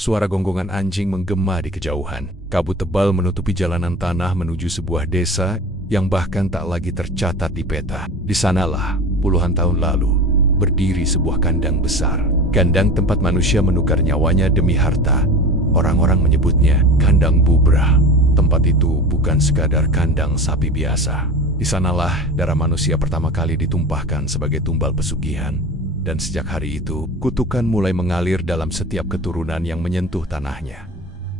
Suara gonggongan anjing menggema di kejauhan. Kabut tebal menutupi jalanan tanah menuju sebuah desa yang bahkan tak lagi tercatat di peta. Di sanalah, puluhan tahun lalu, berdiri sebuah kandang besar. Kandang tempat manusia menukar nyawanya demi harta. Orang-orang menyebutnya kandang Bubrah. Tempat itu bukan sekadar kandang sapi biasa. Di sanalah darah manusia pertama kali ditumpahkan sebagai tumbal pesugihan. Dan sejak hari itu, kutukan mulai mengalir dalam setiap keturunan yang menyentuh tanahnya.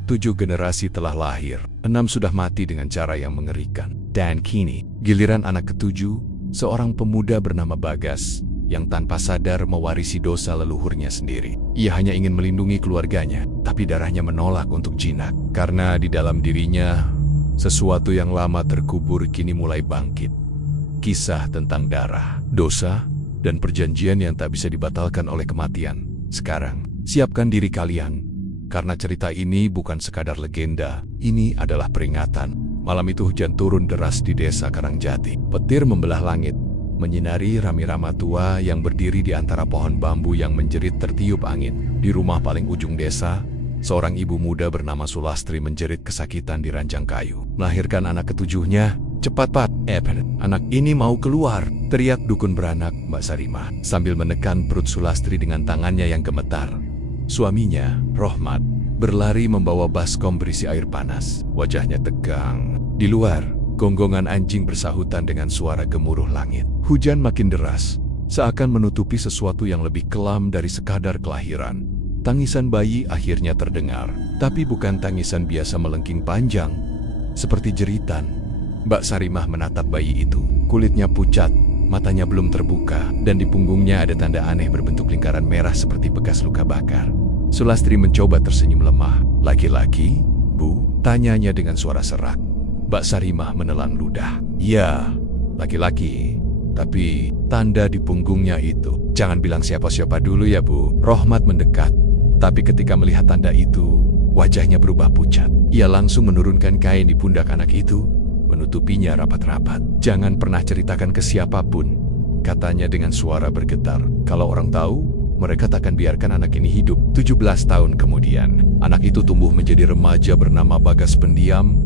7 generasi telah lahir, 6 sudah mati dengan cara yang mengerikan. Dan kini, giliran anak ke-7, seorang pemuda bernama Bagas, yang tanpa sadar mewarisi dosa leluhurnya sendiri. Ia hanya ingin melindungi keluarganya, tapi darahnya menolak untuk jinak. Karena di dalam dirinya, sesuatu yang lama terkubur kini mulai bangkit. Kisah tentang darah, dosa, dan perjanjian yang tak bisa dibatalkan oleh kematian. Sekarang, siapkan diri kalian, karena cerita ini bukan sekadar legenda, ini adalah peringatan. Malam itu hujan turun deras di desa Karangjati. Petir membelah langit, menyinari rami-rama tua yang berdiri di antara pohon bambu yang menjerit tertiup angin. Di rumah paling ujung desa, seorang ibu muda bernama Sulastri menjerit kesakitan di ranjang kayu. Melahirkan anak ke-7-nya, cepat Pat, anak ini mau keluar, teriak dukun beranak Mbak Sarimah sambil menekan perut Sulastri dengan tangannya yang gemetar. Suaminya, Rohmat, berlari membawa baskom berisi air panas. Wajahnya tegang. Di luar, gonggongan anjing bersahutan dengan suara gemuruh langit. Hujan makin deras, seakan menutupi sesuatu yang lebih kelam dari sekadar kelahiran. Tangisan bayi akhirnya terdengar, tapi bukan tangisan biasa melengking panjang, seperti jeritan. Mbak Sarimah menatap bayi itu. Kulitnya pucat, matanya belum terbuka, dan di punggungnya ada tanda aneh berbentuk lingkaran merah seperti bekas luka bakar. Sulastri mencoba tersenyum lemah. Laki-laki, Bu? Tanyanya dengan suara serak. Mbak Sarimah menelan ludah. Ya, laki-laki. Tapi tanda di punggungnya itu. Jangan bilang siapa-siapa dulu ya, Bu. Rohmat mendekat. Tapi ketika melihat tanda itu, wajahnya berubah pucat. Ia langsung menurunkan kain di pundak anak itu, menutupinya rapat-rapat. Jangan pernah ceritakan ke siapapun, katanya dengan suara bergetar. Kalau orang tahu, mereka takkan biarkan anak ini hidup. 17 tahun kemudian, anak itu tumbuh menjadi remaja bernama Bagas, pendiam,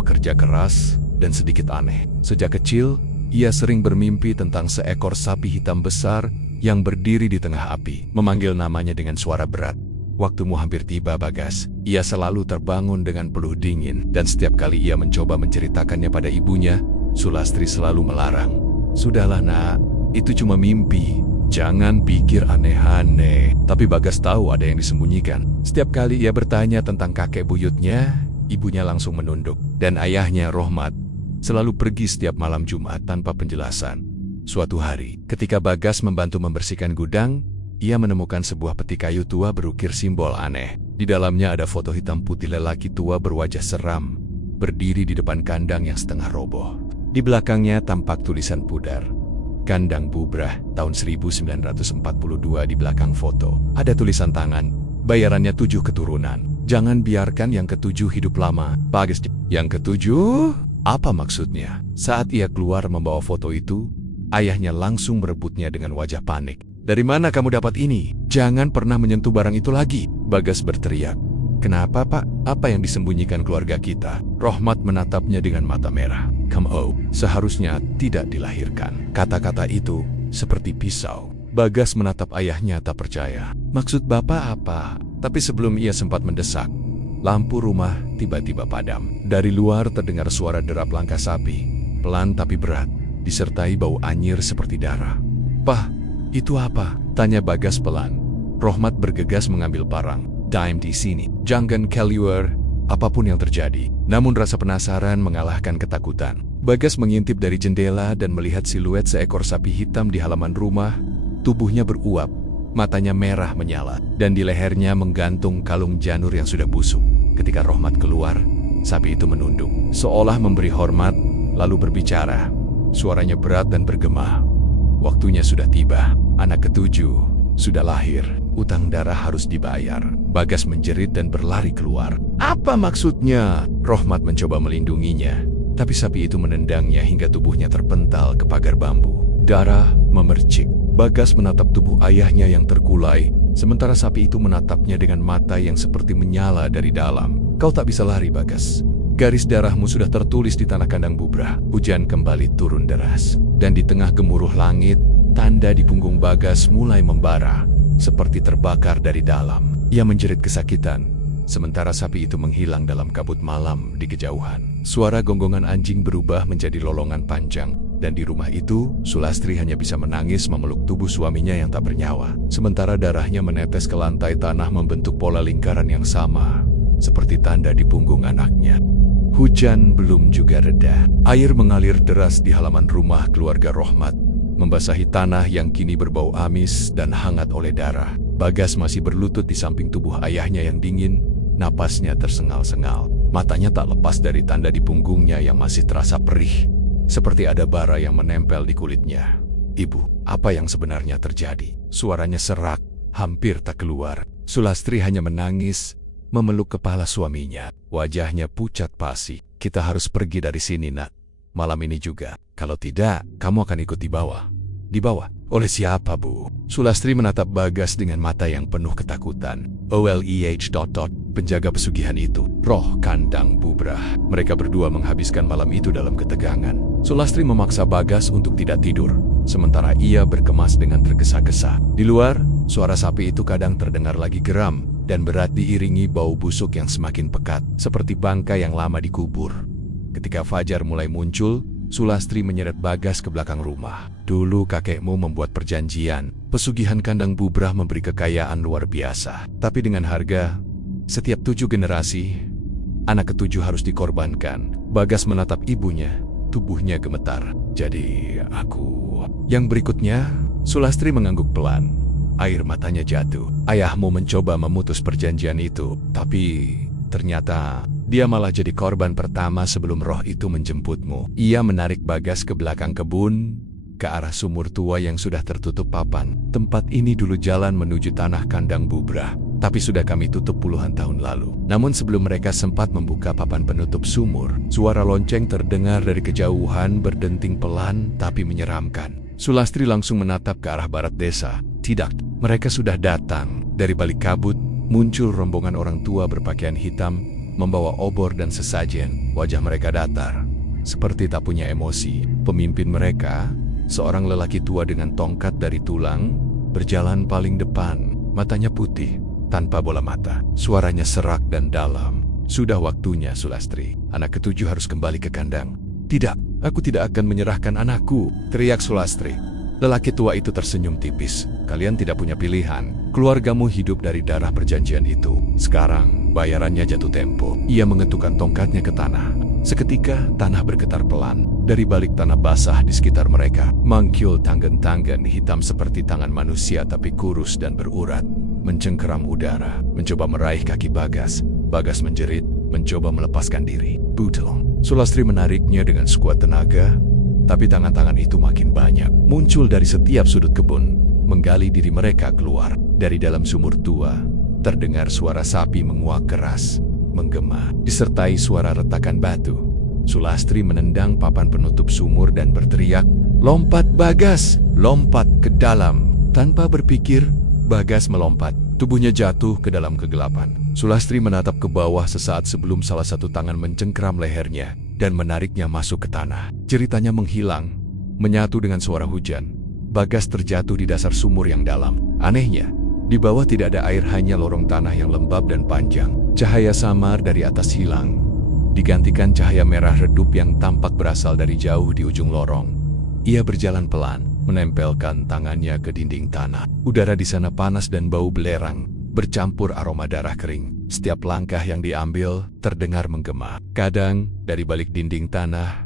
pekerja keras, dan sedikit aneh. Sejak kecil, ia sering bermimpi tentang seekor sapi hitam besar yang berdiri di tengah api, memanggil namanya dengan suara berat. Waktumu hampir tiba, Bagas. Ia selalu terbangun dengan peluh dingin, dan setiap kali ia mencoba menceritakannya pada ibunya, Sulastri selalu melarang. Sudahlah nak, itu cuma mimpi. Jangan pikir aneh-aneh. Tapi Bagas tahu ada yang disembunyikan. Setiap kali ia bertanya tentang kakek buyutnya, ibunya langsung menunduk. Dan ayahnya, Rohmat, selalu pergi setiap malam Jumat tanpa penjelasan. Suatu hari, ketika Bagas membantu membersihkan gudang, ia menemukan sebuah peti kayu tua berukir simbol aneh. Di dalamnya ada foto hitam putih lelaki tua berwajah seram, berdiri di depan kandang yang setengah roboh. Di belakangnya tampak tulisan pudar, Kandang Bubrah, tahun 1942 di belakang foto. Ada tulisan tangan, bayarannya 7 keturunan. Jangan biarkan yang ke-7 hidup lama. Bagas, yang ke-7? Apa maksudnya? Saat ia keluar membawa foto itu, ayahnya langsung merebutnya dengan wajah panik. Dari mana kamu dapat ini? Jangan pernah menyentuh barang itu lagi, Bagas berteriak. Kenapa, Pak? Apa yang disembunyikan keluarga kita? Rohmat menatapnya dengan mata merah. Kamu seharusnya tidak dilahirkan. Kata-kata itu seperti pisau. Bagas menatap ayahnya tak percaya. Maksud Bapak apa? Tapi sebelum ia sempat mendesak, lampu rumah tiba-tiba padam. Dari luar terdengar suara derap langkah sapi, pelan tapi berat, disertai bau anyir seperti darah. Pak, itu apa? Tanya Bagas pelan. Rohmat bergegas mengambil parang. Dime di sini. Jangan keluar, apapun yang terjadi. Namun rasa penasaran mengalahkan ketakutan. Bagas mengintip dari jendela dan melihat siluet seekor sapi hitam di halaman rumah. Tubuhnya beruap, matanya merah menyala, dan di lehernya menggantung kalung janur yang sudah busuk. Ketika Rohmat keluar, sapi itu menunduk, seolah memberi hormat, lalu berbicara. Suaranya berat dan bergema. Waktunya sudah tiba, anak ke-7 sudah lahir, utang darah harus dibayar. Bagas menjerit dan berlari keluar. Apa maksudnya? Rohmat mencoba melindunginya, tapi sapi itu menendangnya hingga tubuhnya terpental ke pagar bambu. Darah memercik. Bagas menatap tubuh ayahnya yang terkulai, Sementara sapi itu menatapnya dengan mata yang seperti menyala dari dalam. Kau tak bisa lari, Bagas. Garis darahmu sudah tertulis di tanah kandang Bubrah. Hujan kembali turun deras. Dan di tengah gemuruh langit, tanda di punggung Bagas mulai membara, seperti terbakar dari dalam. Ia menjerit kesakitan, sementara sapi itu menghilang dalam kabut malam di kejauhan. Suara gonggongan anjing berubah menjadi lolongan panjang, dan di rumah itu, Sulastri hanya bisa menangis memeluk tubuh suaminya yang tak bernyawa. Sementara darahnya menetes ke lantai tanah membentuk pola lingkaran yang sama, seperti tanda di punggung anaknya. Hujan belum juga reda. Air mengalir deras di halaman rumah keluarga Rohmat, membasahi tanah yang kini berbau amis dan hangat oleh darah. Bagas masih berlutut di samping tubuh ayahnya yang dingin, napasnya tersengal-sengal. Matanya tak lepas dari tanda di punggungnya yang masih terasa perih, seperti ada bara yang menempel di kulitnya. Ibu, apa yang sebenarnya terjadi? Suaranya serak, hampir tak keluar. Sulastri hanya menangis, memeluk kepala suaminya. Wajahnya pucat pasi. Kita harus pergi dari sini, Nak. Malam ini juga. Kalau tidak, kamu akan ikut di bawah. Di bawah? Oleh siapa, Bu? Sulastri menatap Bagas dengan mata yang penuh ketakutan. OLEH. Penjaga pesugihan itu. Roh kandang Bubrah. Mereka berdua menghabiskan malam itu dalam ketegangan. Sulastri memaksa Bagas untuk tidak tidur, sementara ia berkemas dengan tergesa-gesa. Di luar, suara sapi itu kadang terdengar lagi geram, dan berat diiringi bau busuk yang semakin pekat, seperti bangkai yang lama dikubur. Ketika fajar mulai muncul, Sulastri menyeret Bagas ke belakang rumah. Dulu kakekmu membuat perjanjian. Pesugihan kandang Bubrah memberi kekayaan luar biasa. Tapi dengan harga, setiap 7 generasi, anak ke-7 harus dikorbankan. Bagas menatap ibunya, tubuhnya gemetar. Jadi aku... Yang berikutnya, Sulastri mengangguk pelan. Air matanya jatuh. Ayahmu mencoba memutus perjanjian itu, tapi ternyata dia malah jadi korban pertama sebelum roh itu menjemputmu. Ia menarik Bagas ke belakang kebun, ke arah sumur tua yang sudah tertutup papan. Tempat ini dulu jalan menuju tanah kandang Bubrah, tapi sudah kami tutup puluhan tahun lalu. Namun sebelum mereka sempat membuka papan penutup sumur, suara lonceng terdengar dari kejauhan berdenting pelan tapi menyeramkan. Sulastri langsung menatap ke arah barat desa. Tidak, mereka sudah datang. Dari balik kabut, muncul rombongan orang tua berpakaian hitam, membawa obor dan sesajen. Wajah mereka datar, seperti tak punya emosi. Pemimpin mereka, seorang lelaki tua dengan tongkat dari tulang, berjalan paling depan. Matanya putih, tanpa bola mata. Suaranya serak dan dalam. Sudah waktunya, Sulastri. Anak ke-7 harus kembali ke kandang. Tidak, aku tidak akan menyerahkan anakku, teriak Sulastri. Lelaki tua itu tersenyum tipis. Kalian tidak punya pilihan. Keluargamu hidup dari darah perjanjian itu. Sekarang, bayarannya jatuh tempo. Ia mengetukkan tongkatnya ke tanah. Seketika, tanah bergetar pelan. Dari balik tanah basah di sekitar mereka, mangkil tanggen-tanggen hitam seperti tangan manusia tapi kurus dan berurat, mencengkeram udara, mencoba meraih kaki Bagas. Bagas menjerit, mencoba melepaskan diri. Butel. Sulastri menariknya dengan sekuat tenaga, tapi tangan-tangan itu makin banyak. Muncul dari setiap sudut kebun, menggali diri mereka keluar. Dari dalam sumur tua, terdengar suara sapi menguak keras, menggema, disertai suara retakan batu. Sulastri menendang papan penutup sumur dan berteriak, "Lompat, Bagas! Lompat ke dalam!" Tanpa berpikir, Bagas melompat. Tubuhnya jatuh ke dalam kegelapan. Sulastri menatap ke bawah sesaat sebelum salah satu tangan mencengkeram lehernya dan menariknya masuk ke tanah. Ceritanya menghilang, menyatu dengan suara hujan. Bagas terjatuh di dasar sumur yang dalam. Anehnya, di bawah tidak ada air, hanya lorong tanah yang lembab dan panjang. Cahaya samar dari atas hilang, digantikan cahaya merah redup yang tampak berasal dari jauh di ujung lorong. Ia berjalan pelan, menempelkan tangannya ke dinding tanah. Udara di sana panas dan bau belerang, bercampur aroma darah kering. Setiap langkah yang diambil terdengar menggema. Kadang, dari balik dinding tanah,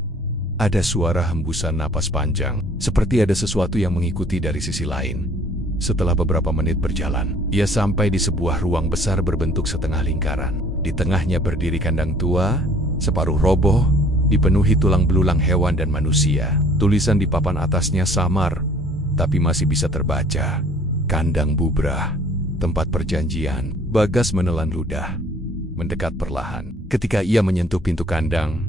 ada suara hembusan napas panjang, seperti ada sesuatu yang mengikuti dari sisi lain. Setelah beberapa menit berjalan, ia sampai di sebuah ruang besar berbentuk setengah lingkaran. Di tengahnya berdiri kandang tua, separuh roboh, dipenuhi tulang belulang hewan dan manusia. Tulisan di papan atasnya samar, tapi masih bisa terbaca. Kandang Bubrah, tempat perjanjian. Bagas menelan ludah, mendekat perlahan. Ketika ia menyentuh pintu kandang,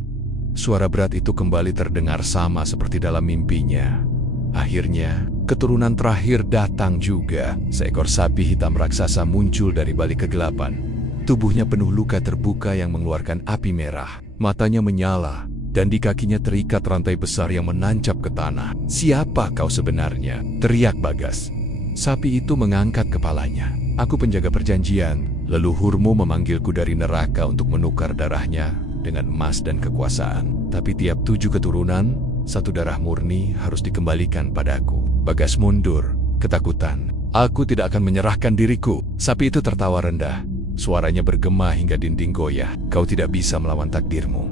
suara berat itu kembali terdengar sama seperti dalam mimpinya. Akhirnya, keturunan terakhir datang juga. Seekor sapi hitam raksasa muncul dari balik kegelapan. Tubuhnya penuh luka terbuka yang mengeluarkan api merah. Matanya menyala, dan di kakinya terikat rantai besar yang menancap ke tanah. "Siapa kau sebenarnya?" teriak Bagas. Sapi itu mengangkat kepalanya. "Aku penjaga perjanjian. Leluhurmu memanggilku dari neraka untuk menukar darahnya dengan emas dan kekuasaan. Tapi tiap 7 keturunan, 1 darah murni harus dikembalikan padaku." Bagas mundur, ketakutan. "Aku tidak akan menyerahkan diriku." Sapi itu tertawa rendah. Suaranya bergema hingga dinding goyah. "Kau tidak bisa melawan takdirmu.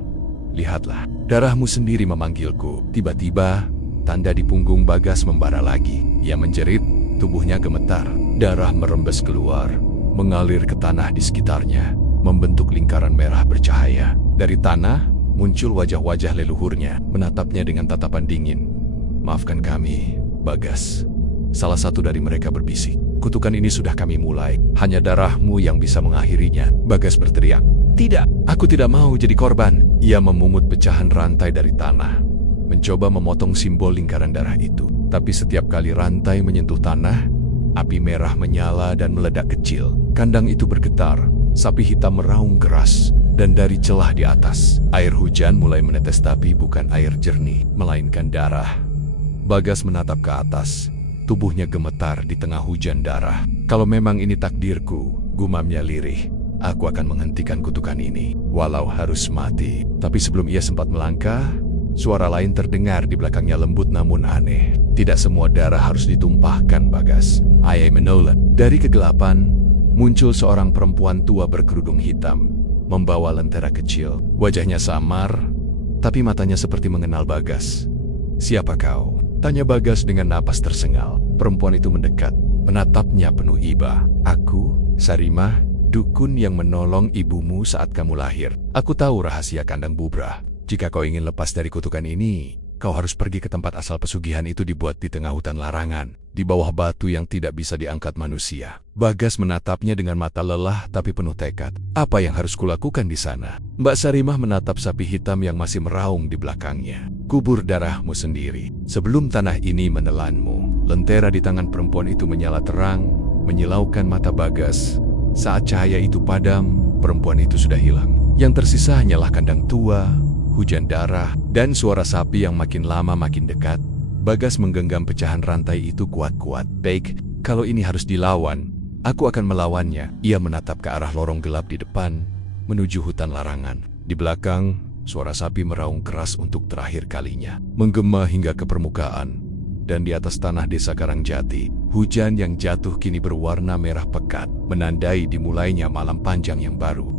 Lihatlah, darahmu sendiri memanggilku." Tiba-tiba, tanda di punggung Bagas membara lagi. Ia menjerit, tubuhnya gemetar. Darah merembes keluar, mengalir ke tanah di sekitarnya, membentuk lingkaran merah bercahaya. Dari tanah, muncul wajah-wajah leluhurnya, menatapnya dengan tatapan dingin. "Maafkan kami, Bagas." Salah satu dari mereka berbisik. "Kutukan ini sudah kami mulai. Hanya darahmu yang bisa mengakhirinya." Bagas berteriak. "Tidak, aku tidak mau jadi korban." Ia memungut pecahan rantai dari tanah, mencoba memotong simbol lingkaran darah itu. Tapi setiap kali rantai menyentuh tanah, api merah menyala dan meledak kecil. Kandang itu bergetar, sapi hitam meraung keras, dan dari celah di atas, air hujan mulai menetes, tapi bukan air jernih, melainkan darah. Bagas menatap ke atas. Tubuhnya gemetar di tengah hujan darah. "Kalau memang ini takdirku," gumamnya lirih, "aku akan menghentikan kutukan ini, walau harus mati." Tapi sebelum ia sempat melangkah, suara lain terdengar di belakangnya, lembut namun aneh. "Tidak semua darah harus ditumpahkan, Bagas." Ayai menoleh. Dari kegelapan, muncul seorang perempuan tua berkerudung hitam, membawa lentera kecil. Wajahnya samar, tapi matanya seperti mengenal Bagas. "Siapa kau?" tanya Bagas dengan napas tersengal. Perempuan itu mendekat, menatapnya penuh iba. "Aku, Sarimah, dukun yang menolong ibumu saat kamu lahir. Aku tahu rahasia kandang bubrah. Jika kau ingin lepas dari kutukan ini, kau harus pergi ke tempat asal pesugihan itu, dibuat di tengah hutan larangan, di bawah batu yang tidak bisa diangkat manusia." Bagas menatapnya dengan mata lelah tapi penuh tekad. "Apa yang harus kulakukan di sana?" Mbak Sarimah menatap sapi hitam yang masih meraung di belakangnya. "Kubur darahmu sendiri sebelum tanah ini menelanmu." Lentera di tangan perempuan itu menyala terang, menyilaukan mata Bagas. Saat cahaya itu padam, perempuan itu sudah hilang. Yang tersisa hanyalah kandang tua, hujan darah, dan suara sapi yang makin lama makin dekat. Bagas menggenggam pecahan rantai itu kuat-kuat. "Baik, kalau ini harus dilawan, aku akan melawannya." Ia menatap ke arah lorong gelap di depan, menuju hutan larangan. Di belakang, suara sapi meraung keras untuk terakhir kalinya, menggema hingga ke permukaan. Dan di atas tanah desa Karangjati, hujan yang jatuh kini berwarna merah pekat, menandai dimulainya malam panjang yang baru.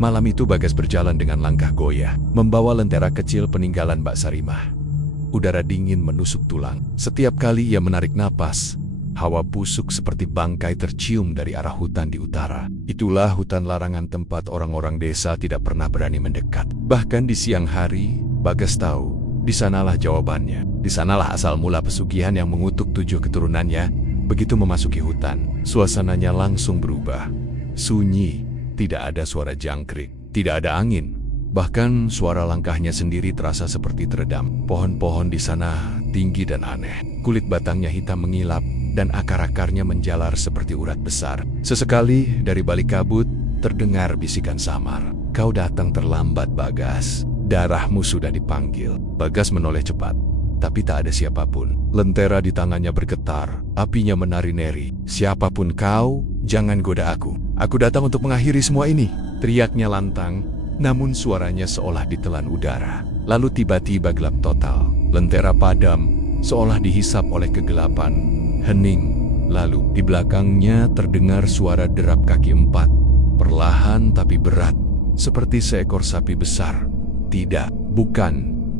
Malam itu Bagas berjalan dengan langkah goyah, membawa lentera kecil peninggalan Mbak Sarimah. Udara dingin menusuk tulang. Setiap kali ia menarik napas, hawa busuk seperti bangkai tercium dari arah hutan di utara. Itulah hutan larangan tempat orang-orang desa tidak pernah berani mendekat. Bahkan di siang hari, Bagas tahu, di sanalah jawabannya. Di sanalah asal mula pesugihan yang mengutuk 7 keturunannya. Begitu memasuki hutan, suasananya langsung berubah. Sunyi, tidak ada suara jangkrik, tidak ada angin. Bahkan suara langkahnya sendiri terasa seperti teredam. Pohon-pohon di sana tinggi dan aneh. Kulit batangnya hitam mengilap, dan akar-akarnya menjalar seperti urat besar. Sesekali dari balik kabut terdengar bisikan samar. "Kau datang terlambat, Bagas. Darahmu sudah dipanggil." Bagas menoleh cepat, tapi tak ada siapapun. Lentera di tangannya bergetar, apinya menari-neri. "Siapapun kau, jangan goda aku. Aku datang untuk mengakhiri semua ini." Teriaknya lantang, namun suaranya seolah ditelan udara. Lalu tiba-tiba gelap total. Lentera padam, seolah dihisap oleh kegelapan. Hening. Lalu di belakangnya terdengar suara derap kaki 4. Perlahan tapi berat, seperti seekor sapi besar. "Tidak, bukan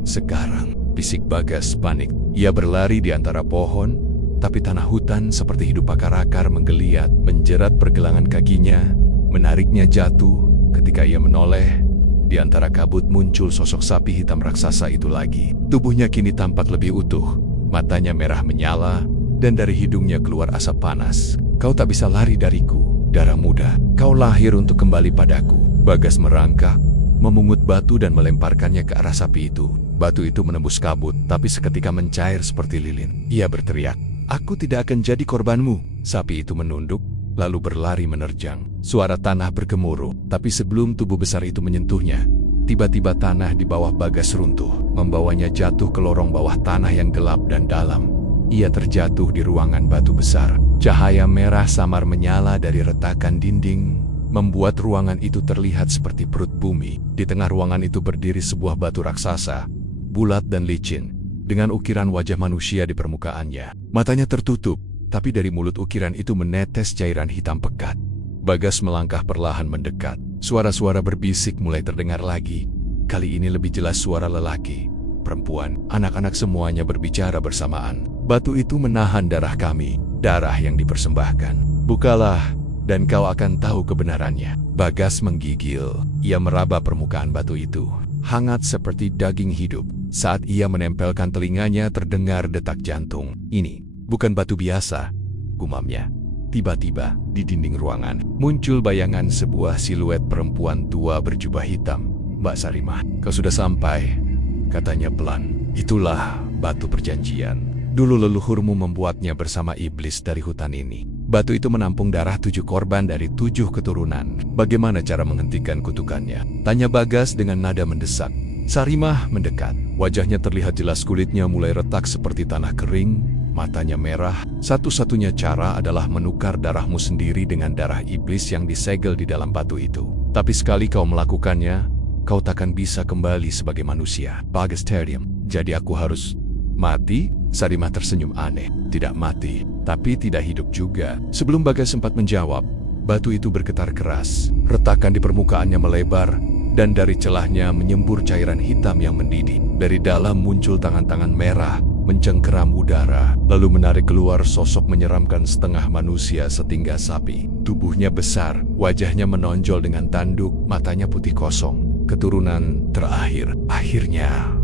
sekarang," bisik Bagas panik. Ia berlari di antara pohon, tapi tanah hutan seperti hidup akar-akar menggeliat, menjerat pergelangan kakinya, menariknya jatuh. Ketika ia menoleh, di antara kabut muncul sosok sapi hitam raksasa itu lagi. Tubuhnya kini tampak lebih utuh, matanya merah menyala, dan dari hidungnya keluar asap panas. "Kau tak bisa lari dariku, darah muda. Kau lahir untuk kembali padaku." Bagas merangkak, memungut batu dan melemparkannya ke arah sapi itu. Batu itu menembus kabut, tapi seketika mencair seperti lilin. Ia berteriak, "Aku tidak akan jadi korbanmu." Sapi itu menunduk, lalu berlari menerjang. Suara tanah bergemuruh, tapi sebelum tubuh besar itu menyentuhnya, tiba-tiba tanah di bawah Bagas runtuh, membawanya jatuh ke lorong bawah tanah yang gelap dan dalam. Ia terjatuh di ruangan batu besar. Cahaya merah samar menyala dari retakan dinding, membuat ruangan itu terlihat seperti perut bumi. Di tengah ruangan itu berdiri sebuah batu raksasa, bulat dan licin, dengan ukiran wajah manusia di permukaannya. Matanya tertutup, tapi dari mulut ukiran itu menetes cairan hitam pekat. Bagas melangkah perlahan mendekat. Suara-suara berbisik mulai terdengar lagi. Kali ini lebih jelas suara lelaki, perempuan, anak-anak semuanya berbicara bersamaan. "Batu itu menahan darah kami, darah yang dipersembahkan. Bukalah, dan kau akan tahu kebenarannya." Bagas menggigil. Ia meraba permukaan batu itu, hangat seperti daging hidup. Saat ia menempelkan telinganya, terdengar detak jantung. "Ini bukan batu biasa," gumamnya. Tiba-tiba, di dinding ruangan, muncul bayangan sebuah siluet perempuan tua berjubah hitam. "Mbak Sarimah, kau sudah sampai," katanya pelan. "Itulah batu perjanjian. Dulu leluhurmu membuatnya bersama iblis dari hutan ini. Batu itu menampung darah 7 korban dari 7 keturunan. Bagaimana cara menghentikan kutukannya?" tanya Bagas dengan nada mendesak. Sarimah mendekat. Wajahnya terlihat jelas, kulitnya mulai retak seperti tanah kering, matanya merah. "Satu-satunya cara adalah menukar darahmu sendiri dengan darah iblis yang disegel di dalam batu itu. Tapi sekali kau melakukannya, kau takkan bisa kembali sebagai manusia." Bagas terdiam. "Jadi aku harus mati?" Sarimah tersenyum aneh. "Tidak mati, tapi tidak hidup juga." Sebelum Bagas sempat menjawab, batu itu bergetar keras. Retakan di permukaannya melebar, dan dari celahnya menyembur cairan hitam yang mendidih. Dari dalam muncul tangan-tangan merah, mencengkeram udara, lalu menarik keluar sosok menyeramkan setengah manusia setinggi sapi. Tubuhnya besar, wajahnya menonjol dengan tanduk, matanya putih kosong. Keturunan terakhir akhirnya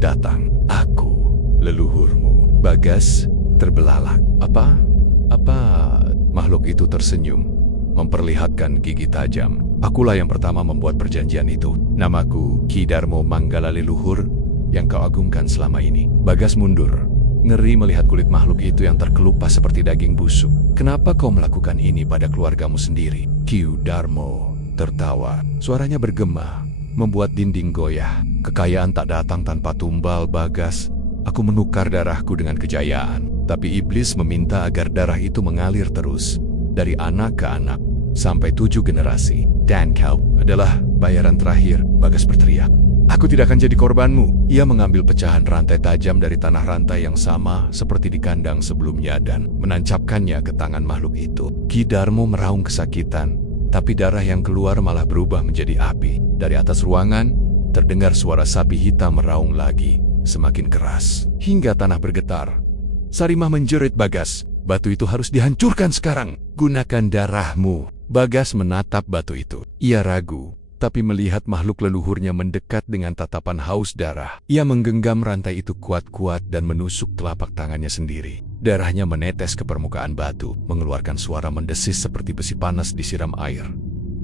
datang. "Aku, leluhurmu." Bagas terbelalak. Apa? Makhluk itu tersenyum, memperlihatkan gigi tajam. "Akulah yang pertama membuat perjanjian itu. Namaku Ki Darmo Manggala, leluhur yang kau agungkan selama ini." Bagas mundur, ngeri melihat kulit makhluk itu yang terkelupas seperti daging busuk. "Kenapa kau melakukan ini pada keluargamu sendiri?" Ki Darmo tertawa. Suaranya bergema, membuat dinding goyah. "Kekayaan tak datang tanpa tumbal, Bagas. Aku menukar darahku dengan kejayaan, tapi iblis meminta agar darah itu mengalir terus, dari anak ke anak, sampai 7 generasi. Dan kau adalah bayaran terakhir." Bagas berteriak. "Aku tidak akan jadi korbanmu." Ia mengambil pecahan rantai tajam dari tanah rantai yang sama seperti di kandang sebelumnya dan menancapkannya ke tangan makhluk itu. Ki Darmo meraung kesakitan, tapi darah yang keluar malah berubah menjadi api. Dari atas ruangan, terdengar suara sapi hitam meraung lagi, semakin keras, hingga tanah bergetar. Sarimah menjerit Bagas, "Batu itu harus dihancurkan sekarang. Gunakan darahmu." Bagas menatap batu itu. Ia ragu, tapi melihat makhluk leluhurnya mendekat dengan tatapan haus darah. Ia menggenggam rantai itu kuat-kuat dan menusuk telapak tangannya sendiri. Darahnya menetes ke permukaan batu, mengeluarkan suara mendesis seperti besi panas disiram air.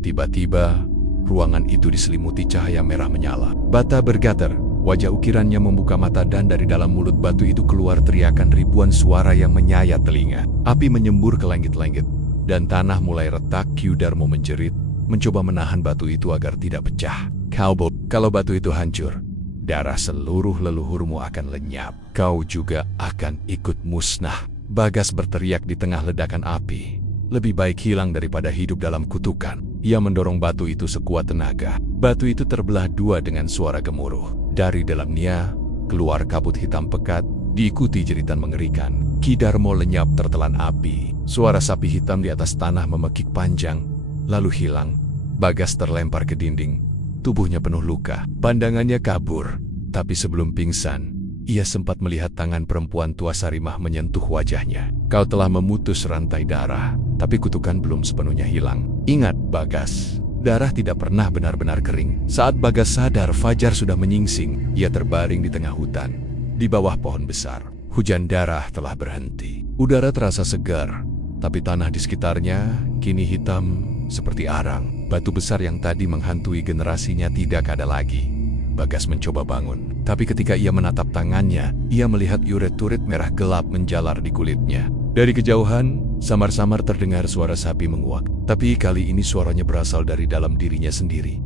Tiba-tiba, ruangan itu diselimuti cahaya merah menyala. Bata bergetar, wajah ukirannya membuka mata, dan dari dalam mulut batu itu keluar teriakan ribuan suara yang menyayat telinga. Api menyembur ke langit-langit, dan tanah mulai retak. Ki Darmo menjerit, mencoba menahan batu itu agar tidak pecah. Kalau batu itu hancur, darah seluruh leluhurmu akan lenyap. Kau juga akan ikut musnah." Bagas berteriak di tengah ledakan api. Lebih baik hilang daripada hidup dalam kutukan. Ia mendorong batu itu sekuat tenaga. Batu itu terbelah dua dengan suara gemuruh. Dari dalamnya keluar kabut hitam pekat, diikuti jeritan mengerikan. Ki Darmo lenyap tertelan api. Suara sapi hitam di atas tanah memekik panjang, lalu hilang. Bagas terlempar ke dinding. Tubuhnya penuh luka. Pandangannya kabur, tapi sebelum pingsan, ia sempat melihat tangan perempuan tua Sarimah menyentuh wajahnya. "Kau telah memutus rantai darah, tapi kutukan belum sepenuhnya hilang. Ingat, Bagas, darah tidak pernah benar-benar kering." Saat Bagas sadar, fajar sudah menyingsing. Ia terbaring di tengah hutan, di bawah pohon besar. Hujan darah telah berhenti. Udara terasa segar, tapi tanah di sekitarnya kini hitam seperti arang. Batu besar yang tadi menghantui generasinya tidak ada lagi. Bagas mencoba bangun, tapi ketika ia menatap tangannya, ia melihat uret-uret merah gelap menjalar di kulitnya. Dari kejauhan, samar-samar terdengar suara sapi menguak. Tapi kali ini suaranya berasal dari dalam dirinya sendiri.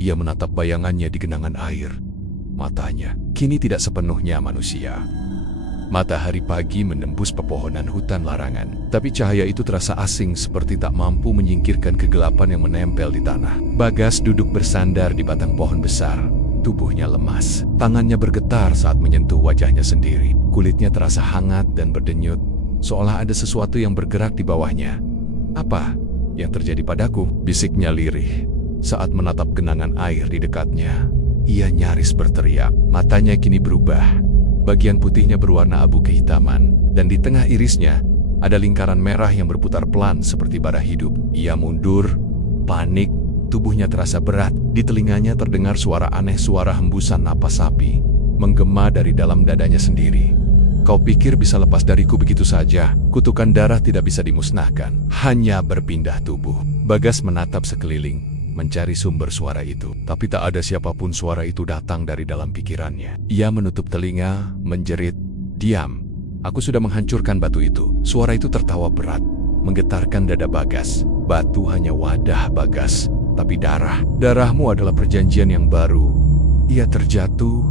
Ia menatap bayangannya di genangan air. Matanya kini tidak sepenuhnya manusia. Matahari pagi menembus pepohonan hutan larangan, tapi cahaya itu terasa asing seperti tak mampu menyingkirkan kegelapan yang menempel di tanah. Bagas duduk bersandar di batang pohon besar. Tubuhnya lemas, tangannya bergetar saat menyentuh wajahnya sendiri. Kulitnya terasa hangat dan berdenyut, seolah ada sesuatu yang bergerak di bawahnya. "Apa yang terjadi padaku?" bisiknya lirih. Saat menatap genangan air di dekatnya, ia nyaris berteriak. Matanya kini berubah. Bagian putihnya berwarna abu kehitaman, dan di tengah irisnya ada lingkaran merah yang berputar pelan seperti bara hidup. Ia mundur, panik, tubuhnya terasa berat. Di telinganya terdengar suara aneh, suara hembusan napas sapi, menggema dari dalam dadanya sendiri. "Kau pikir bisa lepas dariku begitu saja?" Kutukan darah tidak bisa dimusnahkan, hanya berpindah tubuh. Bagas menatap sekeliling, mencari sumber suara itu, tapi tak ada siapapun. Suara itu datang dari dalam pikirannya. Ia menutup telinga, menjerit, "Diam, aku sudah menghancurkan batu itu." Suara itu tertawa berat, menggetarkan dada Bagas. "Batu hanya wadah, Bagas, tapi darahmu adalah perjanjian yang baru." Ia terjatuh,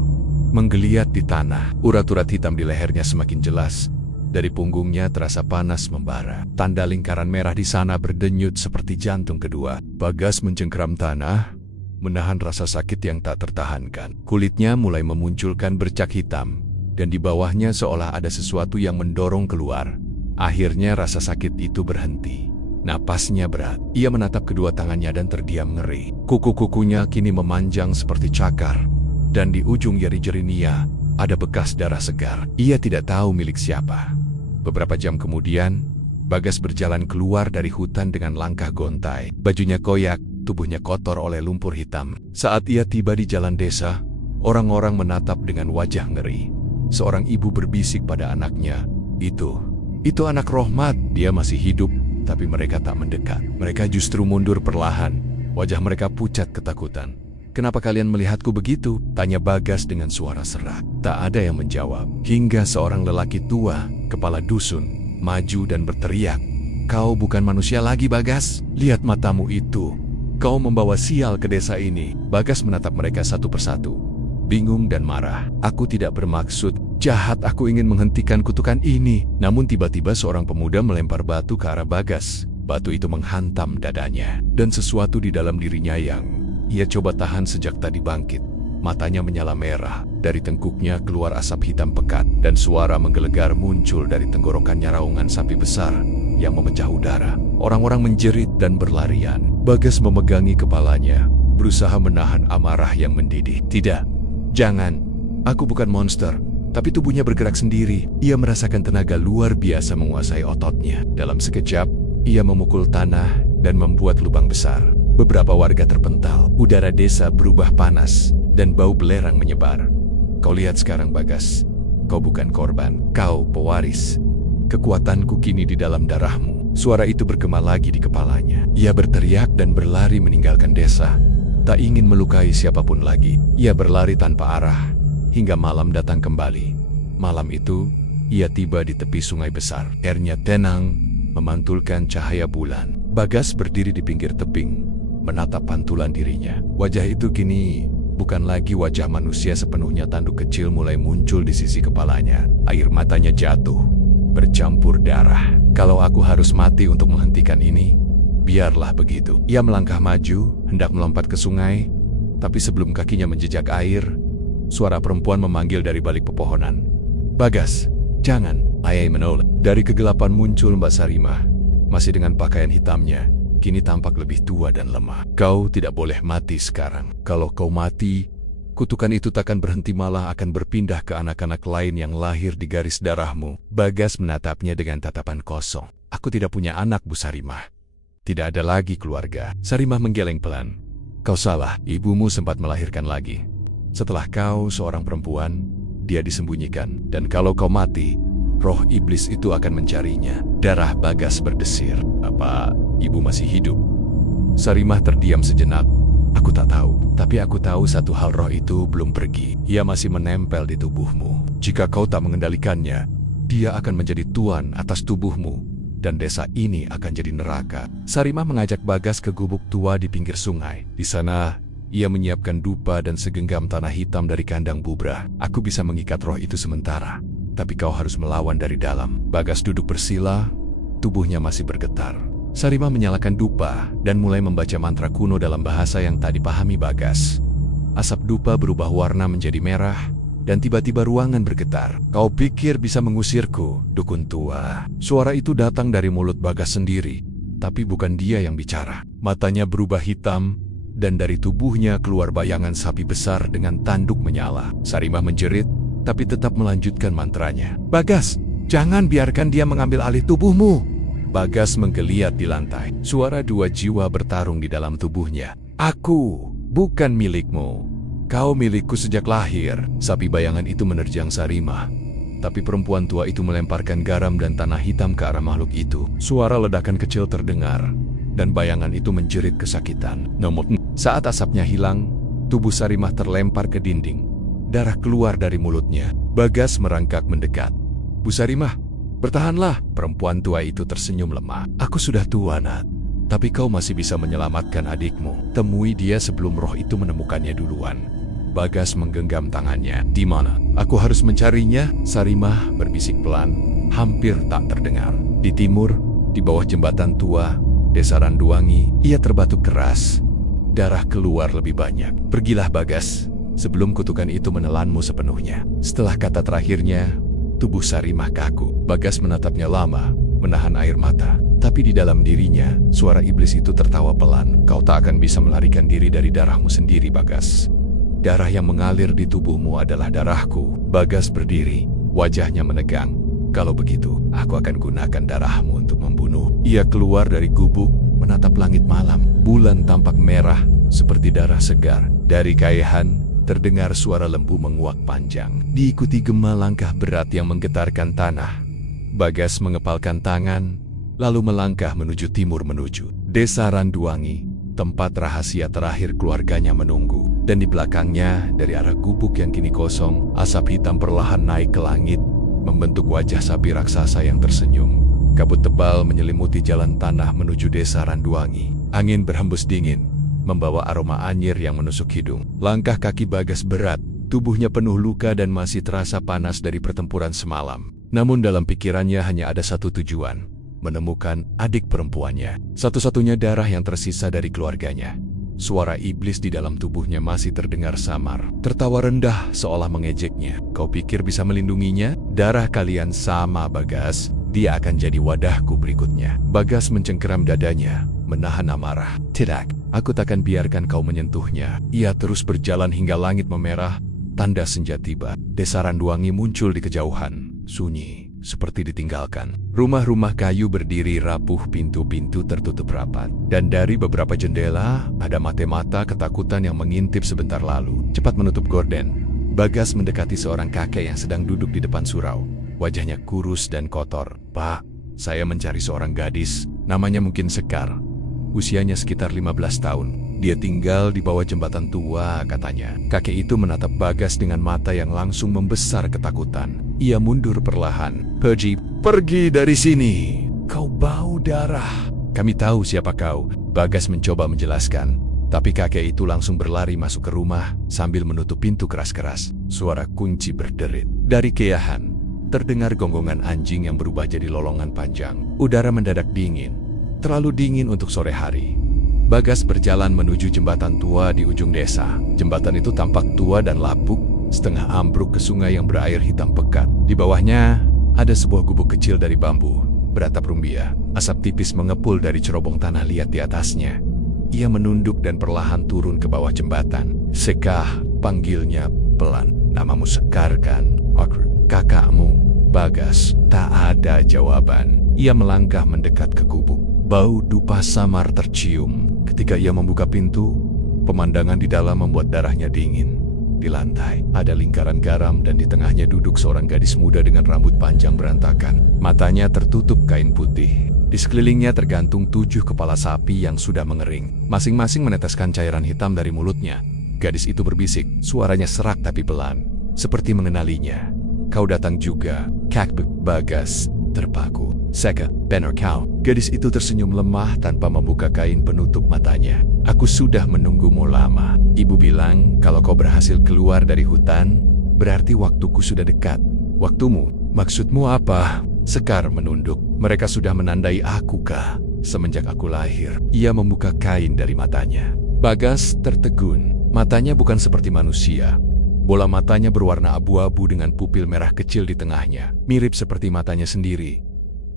menggeliat di tanah. Urat-urat hitam di lehernya semakin jelas. Dari punggungnya terasa panas membara. Tanda lingkaran merah di sana berdenyut seperti jantung kedua. Bagas mencengkeram tanah, menahan rasa sakit yang tak tertahankan. Kulitnya mulai memunculkan bercak hitam, dan di bawahnya seolah ada sesuatu yang mendorong keluar. Akhirnya rasa sakit itu berhenti. Napasnya berat. Ia menatap kedua tangannya dan terdiam ngeri. Kuku-kukunya kini memanjang seperti cakar, dan di ujung jari-jari Nia ada bekas darah segar. Ia tidak tahu milik siapa. Beberapa jam kemudian, Bagas berjalan keluar dari hutan dengan langkah gontai. Bajunya koyak, tubuhnya kotor oleh lumpur hitam. Saat ia tiba di jalan desa, orang-orang menatap dengan wajah ngeri. Seorang ibu berbisik pada anaknya, Itu anak Rohmat. Dia masih hidup, tapi mereka tak mendekat. Mereka justru mundur perlahan. Wajah mereka pucat ketakutan. "Kenapa kalian melihatku begitu?" tanya Bagas dengan suara serak. Tak ada yang menjawab, hingga seorang lelaki tua, kepala dusun, maju dan berteriak, "Kau bukan manusia lagi, Bagas. Lihat matamu itu. Kau membawa sial ke desa ini." Bagas menatap mereka satu persatu, bingung dan marah. "Aku tidak bermaksud jahat, aku ingin menghentikan kutukan ini." Namun tiba-tiba seorang pemuda melempar batu ke arah Bagas. Batu itu menghantam dadanya, dan sesuatu di dalam dirinya yang ia coba tahan sejak tadi bangkit. Matanya menyala merah, dari tengkuknya keluar asap hitam pekat, dan suara menggelegar muncul dari tenggorokannya, raungan sapi besar yang memecah udara. Orang-orang menjerit dan berlarian. Bagas memegangi kepalanya, berusaha menahan amarah yang mendidih. "Tidak, jangan. Aku bukan monster." Tapi tubuhnya bergerak sendiri. Ia merasakan tenaga luar biasa menguasai ototnya. Dalam sekejap, ia memukul tanah dan membuat lubang besar. Beberapa warga terpental. Udara desa berubah panas, dan bau belerang menyebar. "Kau lihat sekarang, Bagas. Kau bukan korban, kau pewaris. Kekuatanku kini di dalam darahmu." Suara itu bergema lagi di kepalanya. Ia berteriak dan berlari meninggalkan desa. Tak ingin melukai siapapun lagi. Ia berlari tanpa arah, hingga malam datang kembali. Malam itu, ia tiba di tepi sungai besar. Airnya tenang, memantulkan cahaya bulan. Bagas berdiri di pinggir tebing, menatap pantulan dirinya. Wajah itu kini bukan lagi wajah manusia sepenuhnya. Tanduk kecil mulai muncul di sisi kepalanya. Air matanya jatuh, bercampur darah. "Kalau aku harus mati untuk menghentikan ini, biarlah begitu." Ia melangkah maju, hendak melompat ke sungai, tapi sebelum kakinya menjejak air, suara perempuan memanggil dari balik pepohonan. "Bagas, jangan!" Ayai menoleh. Dari kegelapan muncul Mbak Sarimah, masih dengan pakaian hitamnya. Kini tampak lebih tua dan lemah. "Kau tidak boleh mati sekarang. Kalau kau mati, kutukan itu takkan berhenti, malah akan berpindah ke anak-anak lain yang lahir di garis darahmu." Bagas menatapnya dengan tatapan kosong. "Aku tidak punya anak, Bu Sarimah. Tidak ada lagi keluarga." Sarimah menggeleng pelan. "Kau salah, ibumu sempat melahirkan lagi. Setelah kau seorang perempuan, dia disembunyikan. Dan kalau kau mati, roh iblis itu akan mencarinya." Darah Bagas berdesir. "Apa ibu masih hidup?" Sarimah terdiam sejenak. Aku tak tahu, tapi aku tahu satu hal, roh itu belum pergi. Ia masih menempel di tubuhmu. Jika kau tak mengendalikannya, dia akan menjadi tuan atas tubuhmu, dan desa ini akan jadi neraka. Sarimah mengajak Bagas ke gubuk tua di pinggir sungai. Di sana, ia menyiapkan dupa dan segenggam tanah hitam dari kandang bubrah. Aku bisa mengikat roh itu sementara, tapi kau harus melawan dari dalam. Bagas duduk bersila, tubuhnya masih bergetar. Sarimah menyalakan dupa dan mulai membaca mantra kuno dalam bahasa yang tak dipahami Bagas. Asap dupa berubah warna menjadi merah, dan tiba-tiba ruangan bergetar. Kau pikir bisa mengusirku, dukun tua? Suara itu datang dari mulut Bagas sendiri, tapi bukan dia yang bicara. Matanya berubah hitam, dan dari tubuhnya keluar bayangan sapi besar dengan tanduk menyala. Sarimah menjerit, tapi tetap melanjutkan mantranya. Bagas, jangan biarkan dia mengambil alih tubuhmu. Bagas menggeliat di lantai. Suara dua jiwa bertarung di dalam tubuhnya. Aku bukan milikmu. Kau milikku sejak lahir. Sapi bayangan itu menerjang Sarimah, tapi perempuan tua itu melemparkan garam dan tanah hitam ke arah makhluk itu. Suara ledakan kecil terdengar, dan bayangan itu menjerit kesakitan. Namun, saat asapnya hilang, tubuh Sarimah terlempar ke dinding. Darah keluar dari mulutnya. Bagas merangkak mendekat. Bu Sarimah, bertahanlah. Perempuan tua itu tersenyum lemah. Aku sudah tua, Nat. Tapi kau masih bisa menyelamatkan adikmu. Temui dia sebelum roh itu menemukannya duluan. Bagas menggenggam tangannya. Di mana? Aku harus mencarinya. Sarimah berbisik pelan, hampir tak terdengar. Di timur, di bawah jembatan tua, Desa Randuangi. Ia terbatuk keras. Darah keluar lebih banyak. Pergilah Bagas, sebelum kutukan itu menelanmu sepenuhnya. Setelah kata terakhirnya, tubuh Sarimah kaku. Bagas menatapnya lama, menahan air mata. Tapi di dalam dirinya, suara iblis itu tertawa pelan. Kau tak akan bisa melarikan diri dari darahmu sendiri, Bagas. Darah yang mengalir di tubuhmu adalah darahku. Bagas berdiri, wajahnya menegang. Kalau begitu, aku akan gunakan darahmu untuk membunuh. Ia keluar dari gubuk, menatap langit malam. Bulan tampak merah, seperti darah segar. Dari kaihan, terdengar suara lembu menguak panjang. Diikuti gema langkah berat yang menggetarkan tanah. Bagas mengepalkan tangan, lalu melangkah menuju timur menuju Desa Randuangi, tempat rahasia terakhir keluarganya menunggu. Dan di belakangnya, dari arah gubuk yang kini kosong, asap hitam perlahan naik ke langit, membentuk wajah sapi raksasa yang tersenyum. Kabut tebal menyelimuti jalan tanah menuju Desa Randuangi. Angin berhembus dingin, membawa aroma anyir yang menusuk hidung. Langkah kaki Bagas berat, tubuhnya penuh luka dan masih terasa panas dari pertempuran semalam. Namun dalam pikirannya hanya ada satu tujuan, menemukan adik perempuannya. Satu-satunya darah yang tersisa dari keluarganya. Suara iblis di dalam tubuhnya masih terdengar samar. Tertawa rendah seolah mengejeknya. Kau pikir bisa melindunginya? Darah kalian sama, Bagas. Dia akan jadi wadahku berikutnya. Bagas mencengkeram dadanya, menahan amarah. Tidak, aku takkan biarkan kau menyentuhnya. Ia terus berjalan hingga langit memerah, tanda senja tiba. Desa Randuangi muncul di kejauhan, sunyi, seperti ditinggalkan. Rumah-rumah kayu berdiri rapuh, pintu-pintu tertutup rapat. Dan dari beberapa jendela, ada mata-mata ketakutan yang mengintip sebentar lalu. Cepat menutup gorden, Bagas mendekati seorang kakek yang sedang duduk di depan surau. Wajahnya kurus dan kotor. Pak, saya mencari seorang gadis, namanya mungkin Sekar. Usianya sekitar 15 tahun. Dia tinggal di bawah jembatan tua, katanya. Kakek itu menatap Bagas dengan mata yang langsung membesar ketakutan. Ia mundur perlahan. Pergi dari sini. Kau bau darah. Kami tahu siapa kau. Bagas mencoba menjelaskan. Tapi kakek itu langsung berlari masuk ke rumah sambil menutup pintu keras-keras. Suara kunci berderit. Dari keiahan, terdengar gonggongan anjing yang berubah jadi lolongan panjang. Udara mendadak dingin. Terlalu dingin untuk sore hari. Bagas berjalan menuju jembatan tua di ujung desa. Jembatan itu tampak tua dan lapuk, setengah ambruk ke sungai yang berair hitam pekat. Di bawahnya, ada sebuah gubuk kecil dari bambu, beratap rumbia. Asap tipis mengepul dari cerobong tanah liat di atasnya. Ia menunduk dan perlahan turun ke bawah jembatan. Sekar, panggilnya pelan. Namamu Sekar kan? Kakakmu, Bagas. Tak ada jawaban. Ia melangkah mendekat ke gubuk. Bau dupa samar tercium. Ketika ia membuka pintu, pemandangan di dalam membuat darahnya dingin. Di lantai, ada lingkaran garam dan di tengahnya duduk seorang gadis muda dengan rambut panjang berantakan. Matanya tertutup kain putih. Di sekelilingnya tergantung 7 kepala sapi yang sudah mengering. Masing-masing meneteskan cairan hitam dari mulutnya. Gadis itu berbisik, suaranya serak tapi pelan, seperti mengenalinya. Kau datang juga, Kak Bagas, terpaku. Seka, benar kau. Gadis itu tersenyum lemah tanpa membuka kain penutup matanya. Aku sudah menunggumu lama. Ibu bilang kalau kau berhasil keluar dari hutan, berarti waktuku sudah dekat. Waktumu? Maksudmu apa? Sekar menunduk. Mereka sudah menandai aku kah? Semenjak aku lahir. Ia membuka kain dari matanya. Bagas tertegun. Matanya bukan seperti manusia. Bola matanya berwarna abu-abu dengan pupil merah kecil di tengahnya. Mirip seperti matanya sendiri.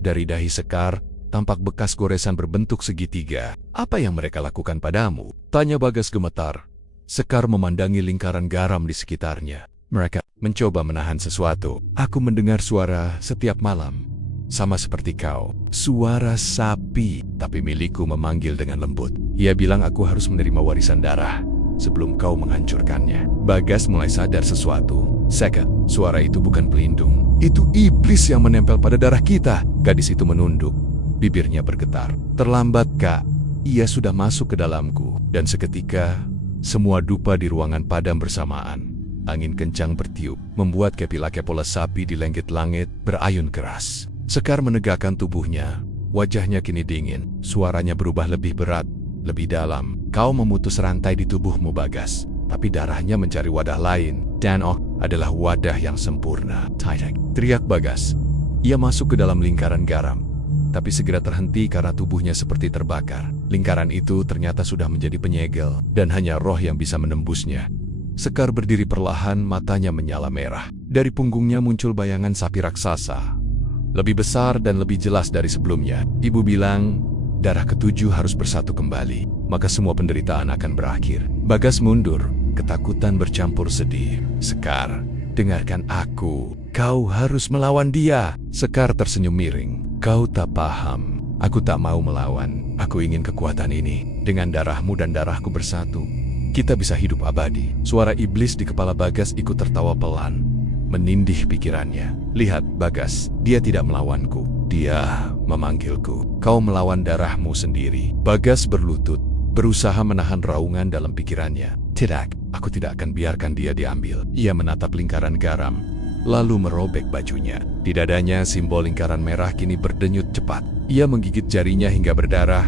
Dari dahi Sekar, tampak bekas goresan berbentuk segitiga. Apa yang mereka lakukan padamu? Tanya Bagas gemetar. Sekar memandangi lingkaran garam di sekitarnya. Mereka mencoba menahan sesuatu. Aku mendengar suara setiap malam. Sama seperti kau. Suara sapi. Tapi milikku memanggil dengan lembut. Ia bilang aku harus menerima warisan darah sebelum kau menghancurkannya. Bagas mulai sadar sesuatu. Seka, suara itu bukan pelindung. Itu iblis yang menempel pada darah kita. Gadis itu menunduk. Bibirnya bergetar. Terlambat, Kak. Ia sudah masuk ke dalamku. Dan seketika, semua dupa di ruangan padam bersamaan. Angin kencang bertiup, membuat kepola sapi di langit berayun keras. Sekar menegakkan tubuhnya. Wajahnya kini dingin. Suaranya berubah lebih berat, lebih dalam. Kau memutus rantai di tubuhmu, Bagas. Tapi darahnya mencari wadah lain. Dan adalah wadah yang sempurna. Teriak Bagas. Ia masuk ke dalam lingkaran garam. Tapi segera terhenti karena tubuhnya seperti terbakar. Lingkaran itu ternyata sudah menjadi penyegel. Dan hanya roh yang bisa menembusnya. Sekar berdiri perlahan, matanya menyala merah. Dari punggungnya muncul bayangan sapi raksasa. Lebih besar dan lebih jelas dari sebelumnya. Ibu bilang, darah ketujuh harus bersatu kembali. Maka semua penderitaan akan berakhir. Bagas mundur. Ketakutan bercampur sedih. Sekar, dengarkan aku. Kau harus melawan dia. Sekar tersenyum miring. Kau tak paham. Aku tak mau melawan. Aku ingin kekuatan ini. Dengan darahmu dan darahku bersatu, kita bisa hidup abadi. Suara iblis di kepala Bagas ikut tertawa pelan. Menindih pikirannya. Lihat, Bagas, dia tidak melawanku. Dia memanggilku. Kau melawan darahmu sendiri. Bagas berlutut, berusaha menahan raungan dalam pikirannya. Tidak, aku tidak akan biarkan dia diambil. Ia menatap lingkaran garam, lalu merobek bajunya. Di dadanya, simbol lingkaran merah kini berdenyut cepat. Ia menggigit jarinya hingga berdarah,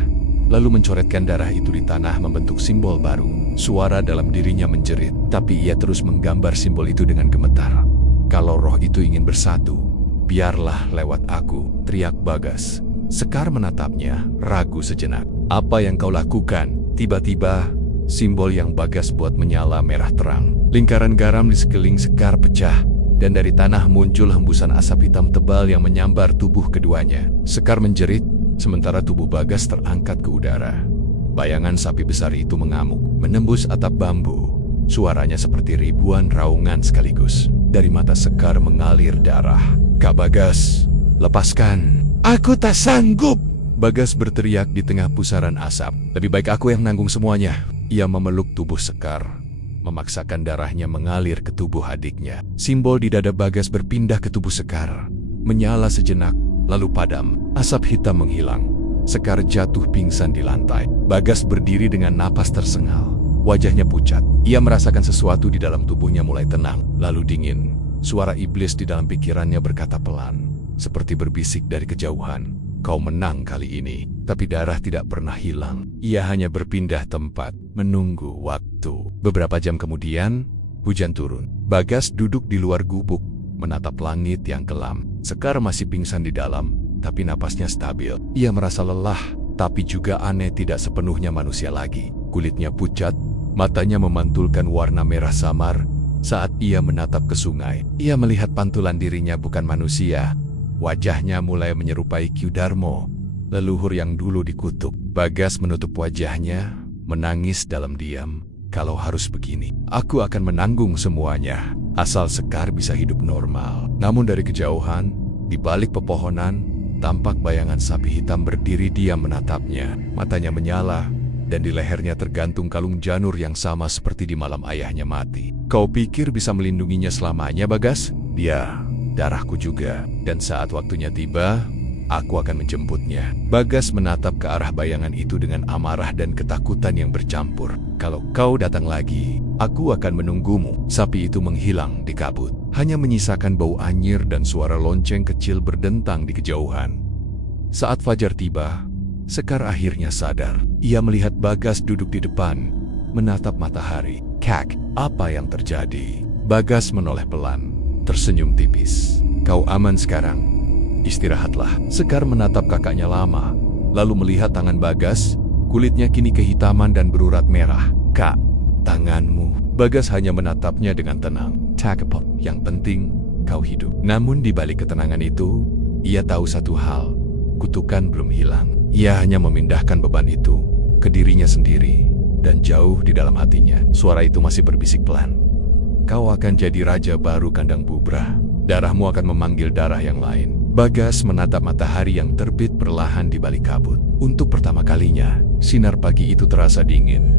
lalu mencoretkan darah itu di tanah membentuk simbol baru. Suara dalam dirinya menjerit, tapi ia terus menggambar simbol itu dengan gemetar. Kalau roh itu ingin bersatu, biarlah lewat aku, teriak Bagas. Sekar menatapnya, ragu sejenak. Apa yang kau lakukan? Tiba-tiba, simbol yang Bagas buat menyala merah terang. Lingkaran garam di sekeliling Sekar pecah, dan dari tanah muncul hembusan asap hitam tebal yang menyambar tubuh keduanya. Sekar menjerit, sementara tubuh Bagas terangkat ke udara. Bayangan sapi besar itu mengamuk, menembus atap bambu. Suaranya seperti ribuan raungan sekaligus. Dari mata Sekar mengalir darah. Kak Bagas, lepaskan. Aku tak sanggup. Bagas berteriak di tengah pusaran asap. Lebih baik aku yang nanggung semuanya. Ia memeluk tubuh Sekar, memaksakan darahnya mengalir ke tubuh adiknya. Simbol di dada Bagas berpindah ke tubuh Sekar. Menyala sejenak, lalu padam. Asap hitam menghilang. Sekar jatuh pingsan di lantai. Bagas berdiri dengan napas tersengal. Wajahnya pucat. Ia merasakan sesuatu di dalam tubuhnya mulai tenang, lalu dingin. Suara iblis di dalam pikirannya berkata pelan, seperti berbisik dari kejauhan. Kau menang kali ini, tapi darah tidak pernah hilang. Ia hanya berpindah tempat, menunggu waktu. Beberapa jam kemudian, hujan turun. Bagas duduk di luar gubuk, menatap langit yang kelam. Sekar masih pingsan di dalam, tapi napasnya stabil. Ia merasa lelah, tapi juga aneh tidak sepenuhnya manusia lagi. Kulitnya pucat, matanya memantulkan warna merah samar. Saat ia menatap ke sungai, ia melihat pantulan dirinya bukan manusia. Wajahnya mulai menyerupai Kyu Darmo, leluhur yang dulu dikutuk. Bagas menutup wajahnya, menangis dalam diam. Kalau harus begini, aku akan menanggung semuanya, asal Sekar bisa hidup normal. Namun dari kejauhan, di balik pepohonan, tampak bayangan sapi hitam berdiri diam menatapnya. Matanya menyala, dan di lehernya tergantung kalung janur yang sama seperti di malam ayahnya mati. Kau pikir bisa melindunginya selamanya, Bagas? Dia darahku juga. Dan saat waktunya tiba, Aku akan menjemputnya. Bagas menatap ke arah bayangan itu dengan amarah dan ketakutan yang bercampur. Kalau kau datang lagi, aku akan menunggumu. Sapi itu menghilang di kabut. Hanya menyisakan bau anyir dan suara lonceng kecil berdentang di kejauhan. Saat fajar tiba, Sekar akhirnya sadar. Ia melihat Bagas duduk di depan, menatap matahari. Kak, apa yang terjadi? Bagas menoleh pelan, tersenyum tipis. Kau aman sekarang? Istirahatlah. Sekar menatap kakaknya lama, lalu melihat tangan Bagas. Kulitnya kini kehitaman dan berurat merah. Kak, tanganmu. Bagas hanya menatapnya dengan tenang. Tak apa, yang penting kau hidup. Namun di balik ketenangan itu, ia tahu satu hal. Kutukan belum hilang. Ia hanya memindahkan beban itu ke dirinya sendiri dan jauh di dalam hatinya. Suara itu masih berbisik pelan. Kau akan jadi raja baru kandang bubrah. Darahmu akan memanggil darah yang lain. Bagas menatap matahari yang terbit perlahan di balik kabut. Untuk pertama kalinya, sinar pagi itu terasa dingin.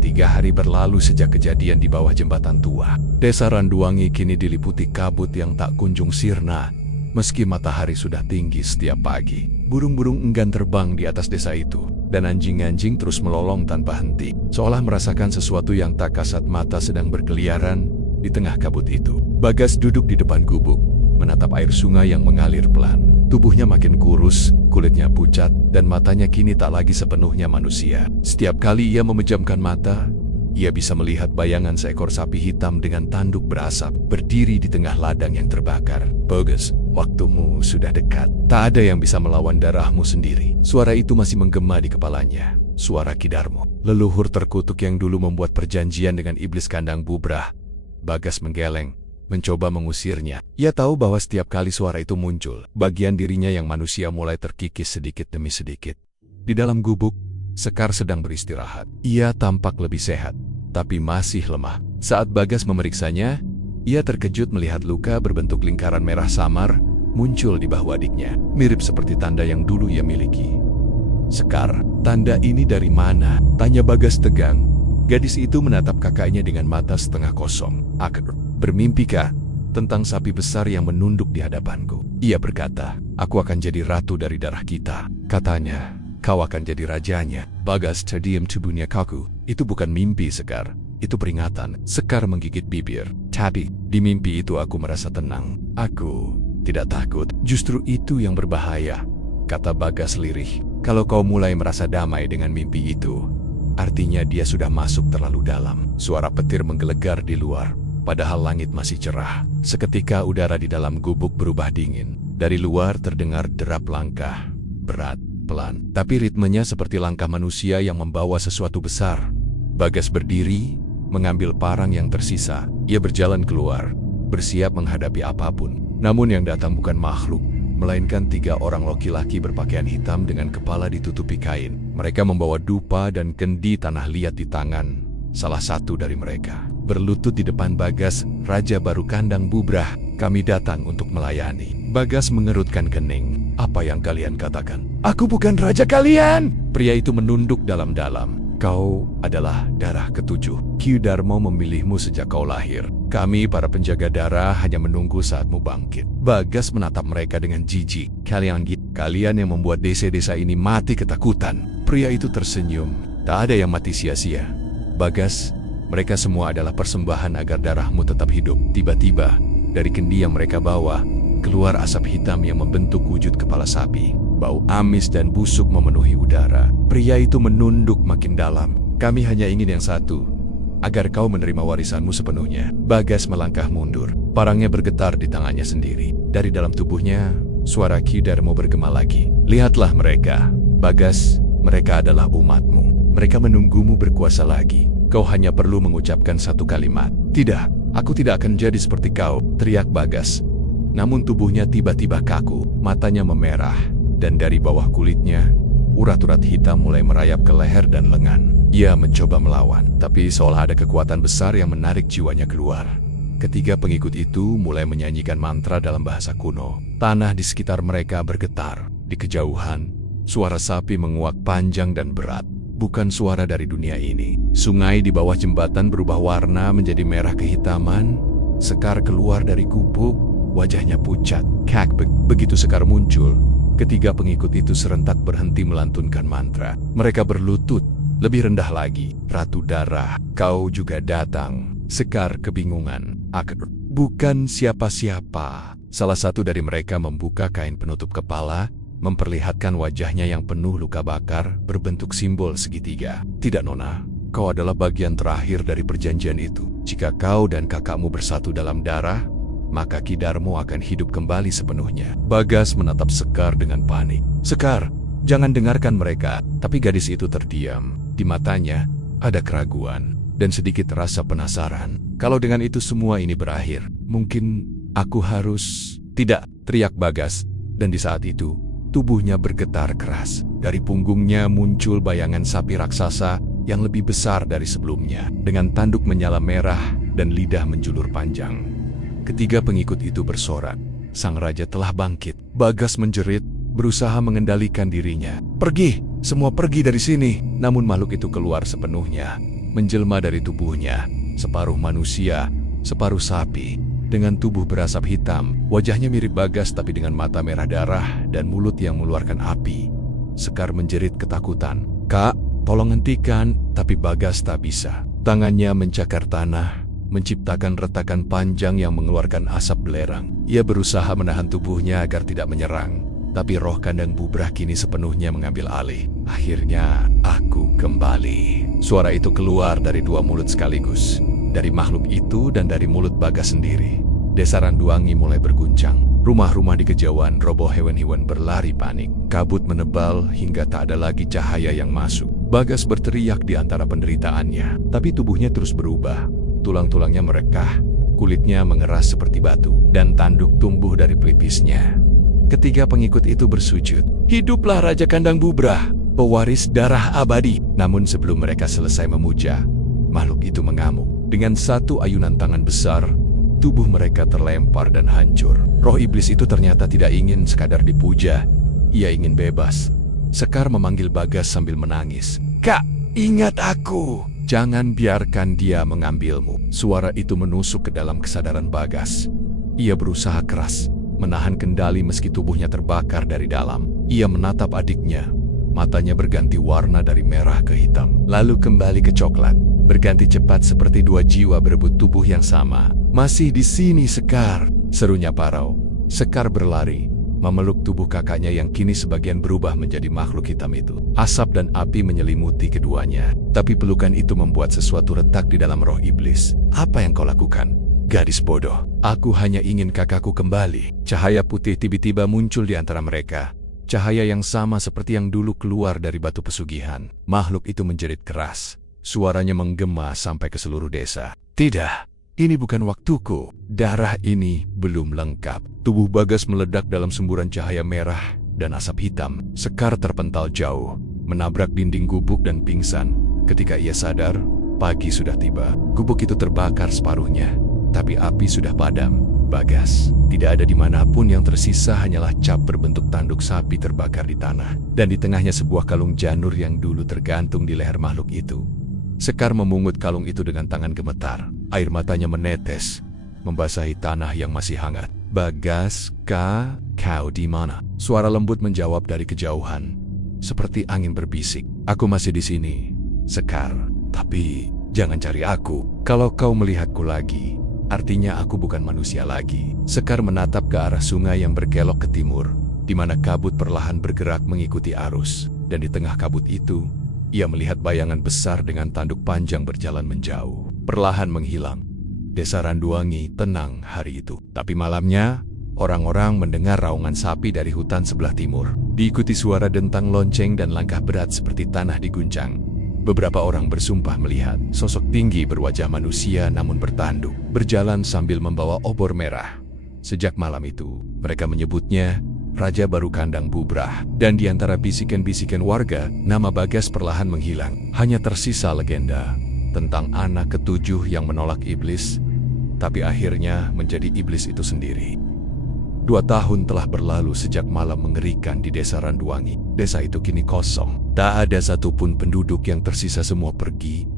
3 hari berlalu sejak kejadian di bawah jembatan tua. Desa Randuangi kini diliputi kabut yang tak kunjung sirna. Meski matahari sudah tinggi setiap pagi, burung-burung enggan terbang di atas desa itu, dan anjing-anjing terus melolong tanpa henti, seolah merasakan sesuatu yang tak kasat mata sedang berkeliaran di tengah kabut itu. Bagas duduk di depan gubuk, menatap air sungai yang mengalir pelan. Tubuhnya makin kurus, kulitnya pucat, dan matanya kini tak lagi sepenuhnya manusia. Setiap kali ia memejamkan mata, ia bisa melihat bayangan seekor sapi hitam dengan tanduk berasap berdiri di tengah ladang yang terbakar. Bagas, waktumu sudah dekat. Tak ada yang bisa melawan darahmu sendiri. Suara itu masih menggema di kepalanya. Suara Ki Darmo, leluhur terkutuk yang dulu membuat perjanjian dengan iblis kandang bubrah. Bagas menggeleng, mencoba mengusirnya. Ia tahu bahwa setiap kali suara itu muncul, bagian dirinya yang manusia mulai terkikis sedikit demi sedikit. Di dalam gubuk, Sekar sedang beristirahat. Ia tampak lebih sehat, tapi masih lemah. Saat Bagas memeriksanya, ia terkejut melihat luka berbentuk lingkaran merah samar muncul di bahu adiknya, mirip seperti tanda yang dulu ia miliki. Sekar, tanda ini dari mana? Tanya Bagas tegang. Gadis itu menatap kakaknya dengan mata setengah kosong. Aku bermimpikah tentang sapi besar yang menunduk di hadapanku? Ia berkata, aku akan jadi ratu dari darah kita. Katanya, kau akan jadi rajanya. Bagas terdiam, tubuhnya kaku. Itu bukan mimpi, Sekar. Itu peringatan. Sekar menggigit bibir. Tapi, di mimpi itu aku merasa tenang. Aku tidak takut. Justru itu yang berbahaya, kata Bagas lirih. Kalau kau mulai merasa damai dengan mimpi itu, artinya dia sudah masuk terlalu dalam. Suara petir menggelegar di luar, padahal langit masih cerah. Seketika udara di dalam gubuk berubah dingin. Dari luar terdengar derap langkah, berat, pelan, tapi ritmenya seperti langkah manusia yang membawa sesuatu besar. Bagas berdiri, mengambil parang yang tersisa. Ia berjalan keluar, bersiap menghadapi apapun. Namun yang datang bukan makhluk, melainkan 3 orang laki-laki berpakaian hitam dengan kepala ditutupi kain. Mereka membawa dupa dan kendi tanah liat di tangan. Salah satu dari mereka berlutut di depan Bagas, raja baru kandang bubrah. Kami datang untuk melayani. Bagas mengerutkan kening. Apa yang kalian katakan? Aku bukan raja kalian! Pria itu menunduk dalam-dalam. Kau adalah darah ke-7. Ki Darmo memilihmu sejak kau lahir. Kami para penjaga darah hanya menunggu saatmu bangkit. Bagas menatap mereka dengan jijik. Kalian yang membuat desa-desa ini mati ketakutan. Pria itu tersenyum. Tak ada yang mati sia-sia. Bagas, mereka semua adalah persembahan agar darahmu tetap hidup. Tiba-tiba, dari kendi yang mereka bawa, keluar asap hitam yang membentuk wujud kepala sapi. Bau amis dan busuk memenuhi udara. Pria itu menunduk makin dalam. Kami hanya ingin yang satu, agar kau menerima warisanmu sepenuhnya. Bagas melangkah mundur. Parangnya bergetar di tangannya sendiri. Dari dalam tubuhnya, suara Ki Darmo bergema lagi. Lihatlah mereka. Bagas, mereka adalah umatmu. Mereka menunggumu berkuasa lagi. Kau hanya perlu mengucapkan satu kalimat. Tidak, aku tidak akan jadi seperti kau, teriak Bagas. Namun tubuhnya tiba-tiba kaku, matanya memerah. Dan dari bawah kulitnya, urat-urat hitam mulai merayap ke leher dan lengan. Ia mencoba melawan, tapi seolah ada kekuatan besar yang menarik jiwanya keluar. Ketiga pengikut itu mulai menyanyikan mantra dalam bahasa kuno. Tanah di sekitar mereka bergetar. Di kejauhan, suara sapi menguak panjang dan berat. Bukan suara dari dunia ini. Sungai di bawah jembatan berubah warna menjadi merah kehitaman. Sekar keluar dari gubuk, wajahnya pucat. Begitu Sekar muncul, Ketiga pengikut itu serentak berhenti melantunkan mantra. Mereka berlutut, lebih rendah lagi. Ratu Darah, kau juga datang. Sekar kebingungan. Aku bukan siapa-siapa. Salah satu dari mereka membuka kain penutup kepala, memperlihatkan wajahnya yang penuh luka bakar, berbentuk simbol segitiga. Tidak, Nona. Kau adalah bagian terakhir dari perjanjian itu. Jika kau dan kakakmu bersatu dalam darah, maka Ki Darmo akan hidup kembali sepenuhnya. Bagas menatap Sekar dengan panik. Sekar, jangan dengarkan mereka. Tapi gadis itu terdiam. Di matanya ada keraguan dan sedikit rasa penasaran. Kalau dengan itu semua ini berakhir, mungkin aku harus... Tidak, teriak Bagas. Dan di saat itu, tubuhnya bergetar keras. Dari punggungnya muncul bayangan sapi raksasa yang lebih besar dari sebelumnya, dengan tanduk menyala merah dan lidah menjulur panjang. Ketiga pengikut itu bersorak. Sang raja telah bangkit. Bagas menjerit, berusaha mengendalikan dirinya. Pergi! Semua pergi dari sini! Namun makhluk itu keluar sepenuhnya, menjelma dari tubuhnya, separuh manusia, separuh sapi, dengan tubuh berasap hitam. Wajahnya mirip Bagas tapi dengan mata merah darah dan mulut yang mengeluarkan api. Sekar menjerit ketakutan. Kak, tolong hentikan, tapi Bagas tak bisa. Tangannya mencakar tanah, menciptakan retakan panjang yang mengeluarkan asap belerang. Ia berusaha menahan tubuhnya agar tidak menyerang, tapi roh kandang bubrah kini sepenuhnya mengambil alih. Akhirnya, aku kembali. Suara itu keluar dari dua mulut sekaligus, dari makhluk itu dan dari mulut Bagas sendiri. Desa Randuangi mulai berguncang. Rumah-rumah di kejauhan roboh, hewan-hewan berlari panik. Kabut menebal hingga tak ada lagi cahaya yang masuk. Bagas berteriak di antara penderitaannya, tapi tubuhnya terus berubah. Tulang-tulangnya merekah, kulitnya mengeras seperti batu, dan tanduk tumbuh dari pelipisnya. Ketiga pengikut itu bersujud. Hiduplah Raja Kandang Bubrah, pewaris darah abadi. Namun sebelum mereka selesai memuja, makhluk itu mengamuk. Dengan satu ayunan tangan besar, tubuh mereka terlempar dan hancur. Roh iblis itu ternyata tidak ingin sekadar dipuja. Ia ingin bebas. Sekar memanggil Bagas sambil menangis. Kak, ingat aku. Jangan biarkan dia mengambilmu. Suara itu menusuk ke dalam kesadaran Bagas. Ia berusaha keras, menahan kendali meski tubuhnya terbakar dari dalam. Ia menatap adiknya. Matanya berganti warna dari merah ke hitam, lalu kembali ke coklat. Berganti cepat seperti dua jiwa berebut tubuh yang sama. Masih di sini, Sekar, serunya Parau. Sekar berlari, memeluk tubuh kakaknya yang kini sebagian berubah menjadi makhluk hitam itu. Asap dan api menyelimuti keduanya, tapi pelukan itu membuat sesuatu retak di dalam roh iblis. Apa yang kau lakukan, gadis bodoh? Aku hanya ingin kakakku kembali. Cahaya putih tiba-tiba muncul di antara mereka. Cahaya yang sama seperti yang dulu keluar dari batu pesugihan. Makhluk itu menjerit keras. Suaranya menggema sampai ke seluruh desa. Tidak, ini bukan waktuku. Darah ini belum lengkap. Tubuh Bagas meledak dalam semburan cahaya merah dan asap hitam. Sekar terpental jauh, menabrak dinding gubuk dan pingsan. Ketika ia sadar, pagi sudah tiba. Gubuk itu terbakar separuhnya, tapi api sudah padam. Bagas tidak ada dimanapun, yang tersisa hanyalah cap berbentuk tanduk sapi terbakar di tanah. Dan di tengahnya sebuah kalung janur yang dulu tergantung di leher makhluk itu. Sekar memungut kalung itu dengan tangan gemetar. Air matanya menetes, membasahi tanah yang masih hangat. Bagas, kau di mana? Suara lembut menjawab dari kejauhan, seperti angin berbisik. Aku masih di sini, Sekar. Tapi jangan cari aku. Kalau kau melihatku lagi, artinya aku bukan manusia lagi. Sekar menatap ke arah sungai yang berkelok ke timur, di mana kabut perlahan bergerak mengikuti arus. Dan di tengah kabut itu, ia melihat bayangan besar dengan tanduk panjang berjalan menjauh, perlahan menghilang. Desa Randuangi tenang hari itu. Tapi malamnya, orang-orang mendengar raungan sapi dari hutan sebelah timur. Diikuti suara dentang lonceng dan langkah berat seperti tanah diguncang. Beberapa orang bersumpah melihat sosok tinggi berwajah manusia namun bertanduk, berjalan sambil membawa obor merah. Sejak malam itu, mereka menyebutnya Raja Baru Kandang Bubrah. Dan di antara bisikan-bisikan warga, nama Bagas perlahan menghilang. Hanya tersisa legenda tentang anak ketujuh yang menolak iblis, tapi akhirnya menjadi iblis itu sendiri. 2 tahun telah berlalu sejak malam mengerikan di Desa Randuangi. Desa itu kini kosong. Tak ada satupun penduduk yang tersisa, semua pergi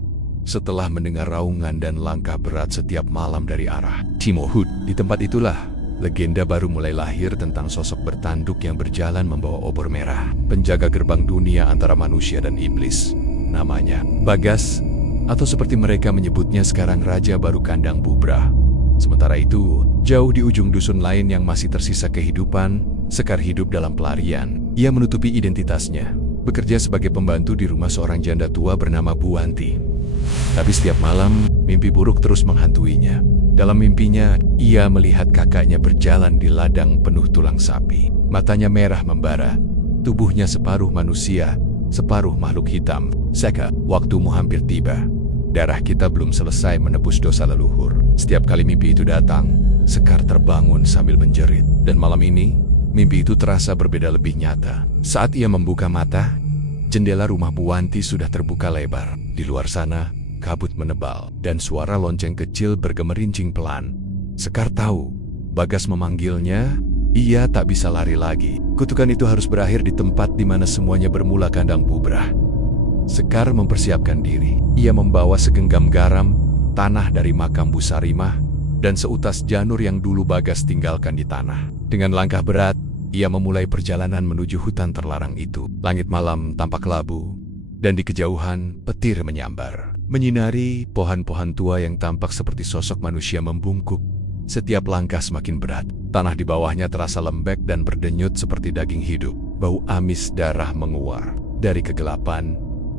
setelah mendengar raungan dan langkah berat setiap malam dari arah timur. Di tempat itulah Legenda baru mulai lahir tentang sosok bertanduk yang berjalan membawa obor merah. Penjaga gerbang dunia antara manusia dan iblis. Namanya Bagas, atau seperti mereka menyebutnya sekarang Raja Baru Kandang Bubrah. Sementara itu, jauh di ujung dusun lain yang masih tersisa kehidupan, Sekar hidup dalam pelarian. Ia menutupi identitasnya, bekerja sebagai pembantu di rumah seorang janda tua bernama Bu Wanti. Tapi setiap malam, mimpi buruk terus menghantuinya. Dalam mimpinya, ia melihat kakaknya berjalan di ladang penuh tulang sapi. Matanya merah membara, tubuhnya separuh manusia, separuh makhluk hitam. Sekar, waktumu hampir tiba. Darah kita belum selesai menebus dosa leluhur. Setiap kali mimpi itu datang, Sekar terbangun sambil menjerit. Dan malam ini, mimpi itu terasa berbeda lebih nyata. Saat ia membuka mata, jendela rumah Bu Wanti sudah terbuka lebar. Di luar sana, kabut menebal, dan suara lonceng kecil bergemerincing pelan. Sekar tahu, Bagas memanggilnya, ia tak bisa lari lagi. Kutukan itu harus berakhir di tempat di mana semuanya bermula kandang Bubrah. Sekar mempersiapkan diri. Ia membawa segenggam garam, tanah dari makam Bu Sarimah, dan seutas janur yang dulu Bagas tinggalkan di tanah. Dengan langkah berat, ia memulai perjalanan menuju hutan terlarang itu. Langit malam tampak labu, dan di kejauhan petir menyambar, menyinari pohon-pohon tua yang tampak seperti sosok manusia membungkuk. Setiap langkah semakin berat. Tanah di bawahnya terasa lembek dan berdenyut seperti daging hidup. Bau amis darah menguar. Dari kegelapan,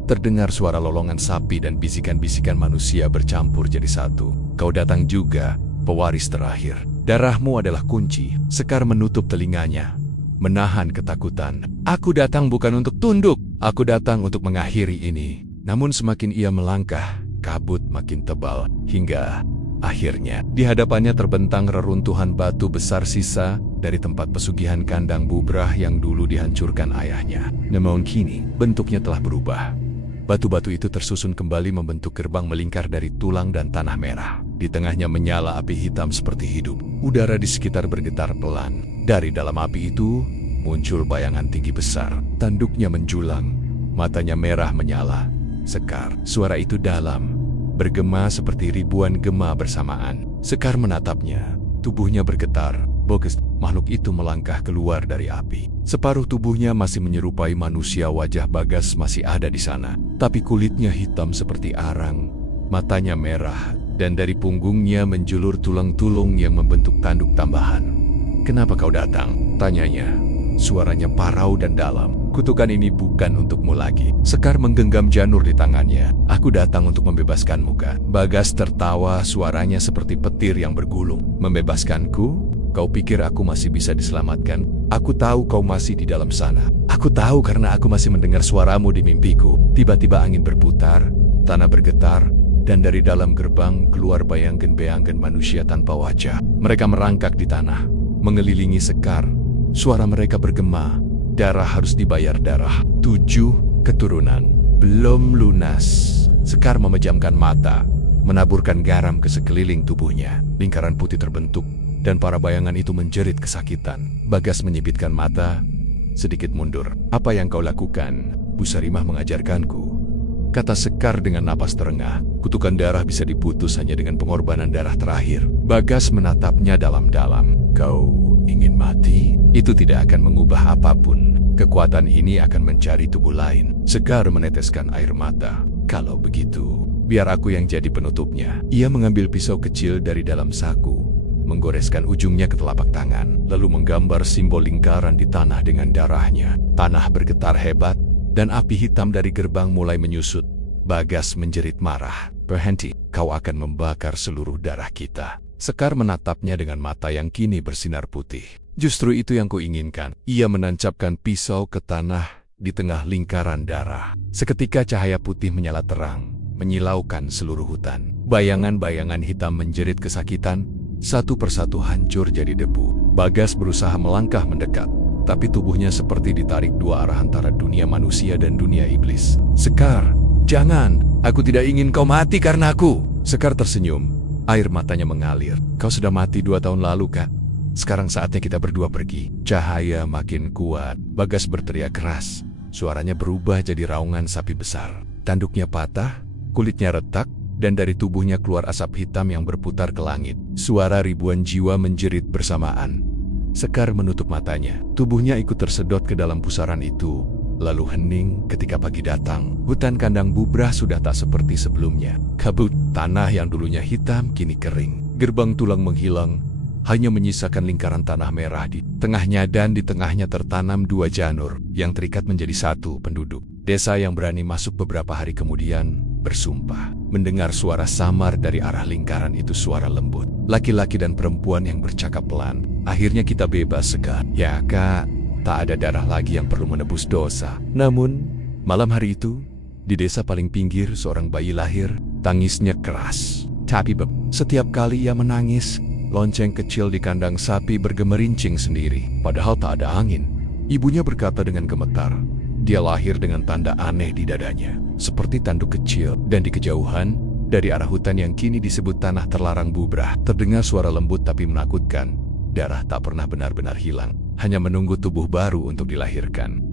terdengar suara lolongan sapi dan bisikan-bisikan manusia bercampur jadi satu. Kau datang juga, pewaris terakhir. Darahmu adalah kunci. Sekar menutup telinganya, menahan ketakutan. Aku datang bukan untuk tunduk. Aku datang untuk mengakhiri ini. Namun semakin ia melangkah, kabut makin tebal. Hingga akhirnya, di hadapannya terbentang reruntuhan batu besar sisa dari tempat pesugihan kandang Bubrah yang dulu dihancurkan ayahnya. Namun kini, bentuknya telah berubah. Batu-batu itu tersusun kembali membentuk gerbang melingkar dari tulang dan tanah merah. Di tengahnya menyala api hitam seperti hidup. Udara di sekitar bergetar pelan. Dari dalam api itu, muncul bayangan tinggi besar. Tanduknya menjulang, matanya merah menyala. Sekar, suara itu dalam, bergema seperti ribuan gema bersamaan. Sekar menatapnya, tubuhnya bergetar. Bagas, makhluk itu melangkah keluar dari api. Separuh tubuhnya masih menyerupai manusia, wajah Bagas masih ada di sana. Tapi kulitnya hitam seperti arang, matanya merah, dan dari punggungnya menjulur tulang-tulung yang membentuk tanduk tambahan. Kenapa kau datang? Tanyanya. Suaranya parau dan dalam. Kutukan ini bukan untukmu lagi. Sekar menggenggam janur di tangannya. Aku datang untuk membebaskanmu, Kak. Bagas tertawa, suaranya seperti petir yang bergulung. Membebaskanku? Kau pikir aku masih bisa diselamatkan? Aku tahu kau masih di dalam sana. Aku tahu karena aku masih mendengar suaramu di mimpiku. Tiba-tiba angin berputar, tanah bergetar, dan dari dalam gerbang keluar bayangan-bayangan manusia tanpa wajah. Mereka merangkak di tanah, mengelilingi Sekar. Suara mereka bergema, darah harus dibayar darah. 7 keturunan, belum lunas. Sekar memejamkan mata, menaburkan garam ke sekeliling tubuhnya. Lingkaran putih terbentuk, dan para bayangan itu menjerit kesakitan. Bagas menyipitkan mata, sedikit mundur. Apa yang kau lakukan? Bu Sarimah mengajarkanku, kata Sekar dengan napas terengah. Kutukan darah bisa diputus hanya dengan pengorbanan darah terakhir. Bagas menatapnya dalam-dalam. Kau ingin mati? Itu tidak akan mengubah apapun. Kekuatan ini akan mencari tubuh lain. Sekar meneteskan air mata. Kalau begitu, biar aku yang jadi penutupnya. Ia mengambil pisau kecil dari dalam saku, menggoreskan ujungnya ke telapak tangan, lalu menggambar simbol lingkaran di tanah dengan darahnya. Tanah bergetar hebat, dan api hitam dari gerbang mulai menyusut. Bagas menjerit marah. Berhenti, kau akan membakar seluruh darah kita. Sekar menatapnya dengan mata yang kini bersinar putih. Justru itu yang kuinginkan. Ia menancapkan pisau ke tanah di tengah lingkaran darah. Seketika cahaya putih menyala terang, menyilaukan seluruh hutan. Bayangan-bayangan hitam menjerit kesakitan, satu persatu hancur jadi debu. Bagas berusaha melangkah mendekat, tapi tubuhnya seperti ditarik dua arah antara dunia manusia dan dunia iblis. Sekar, jangan, aku tidak ingin kau mati karena aku. Sekar tersenyum, air matanya mengalir. Kau sudah mati 2 tahun lalu, Kak. Sekarang saatnya kita berdua pergi. Cahaya makin kuat. Bagas berteriak keras. Suaranya berubah jadi raungan sapi besar. Tanduknya patah, kulitnya retak, dan dari tubuhnya keluar asap hitam yang berputar ke langit. Suara ribuan jiwa menjerit bersamaan. Sekar menutup matanya. Tubuhnya ikut tersedot ke dalam pusaran itu, lalu hening ketika pagi datang. Hutan kandang bubrah sudah tak seperti sebelumnya. Kabut, tanah yang dulunya hitam kini kering. Gerbang tulang menghilang, hanya menyisakan lingkaran tanah merah di tengahnya, dan di tengahnya tertanam 2 janur yang terikat menjadi satu penduduk. Desa yang berani masuk beberapa hari kemudian bersumpah mendengar suara samar dari arah lingkaran itu, suara lembut. Laki-laki dan perempuan yang bercakap pelan. Akhirnya kita bebas, Sekar. Ya, Kak. Tak ada darah lagi yang perlu menebus dosa. Namun, malam hari itu, di desa paling pinggir seorang bayi lahir. Tangisnya keras. Tapi setiap kali ia menangis, lonceng kecil di kandang sapi bergemerincing sendiri. Padahal tak ada angin. Ibunya berkata dengan gemetar, dia lahir dengan tanda aneh di dadanya. Seperti tanduk kecil. Dan di kejauhan, dari arah hutan yang kini disebut tanah terlarang bubrah, terdengar suara lembut tapi menakutkan. Darah tak pernah benar-benar hilang, hanya menunggu tubuh baru untuk dilahirkan.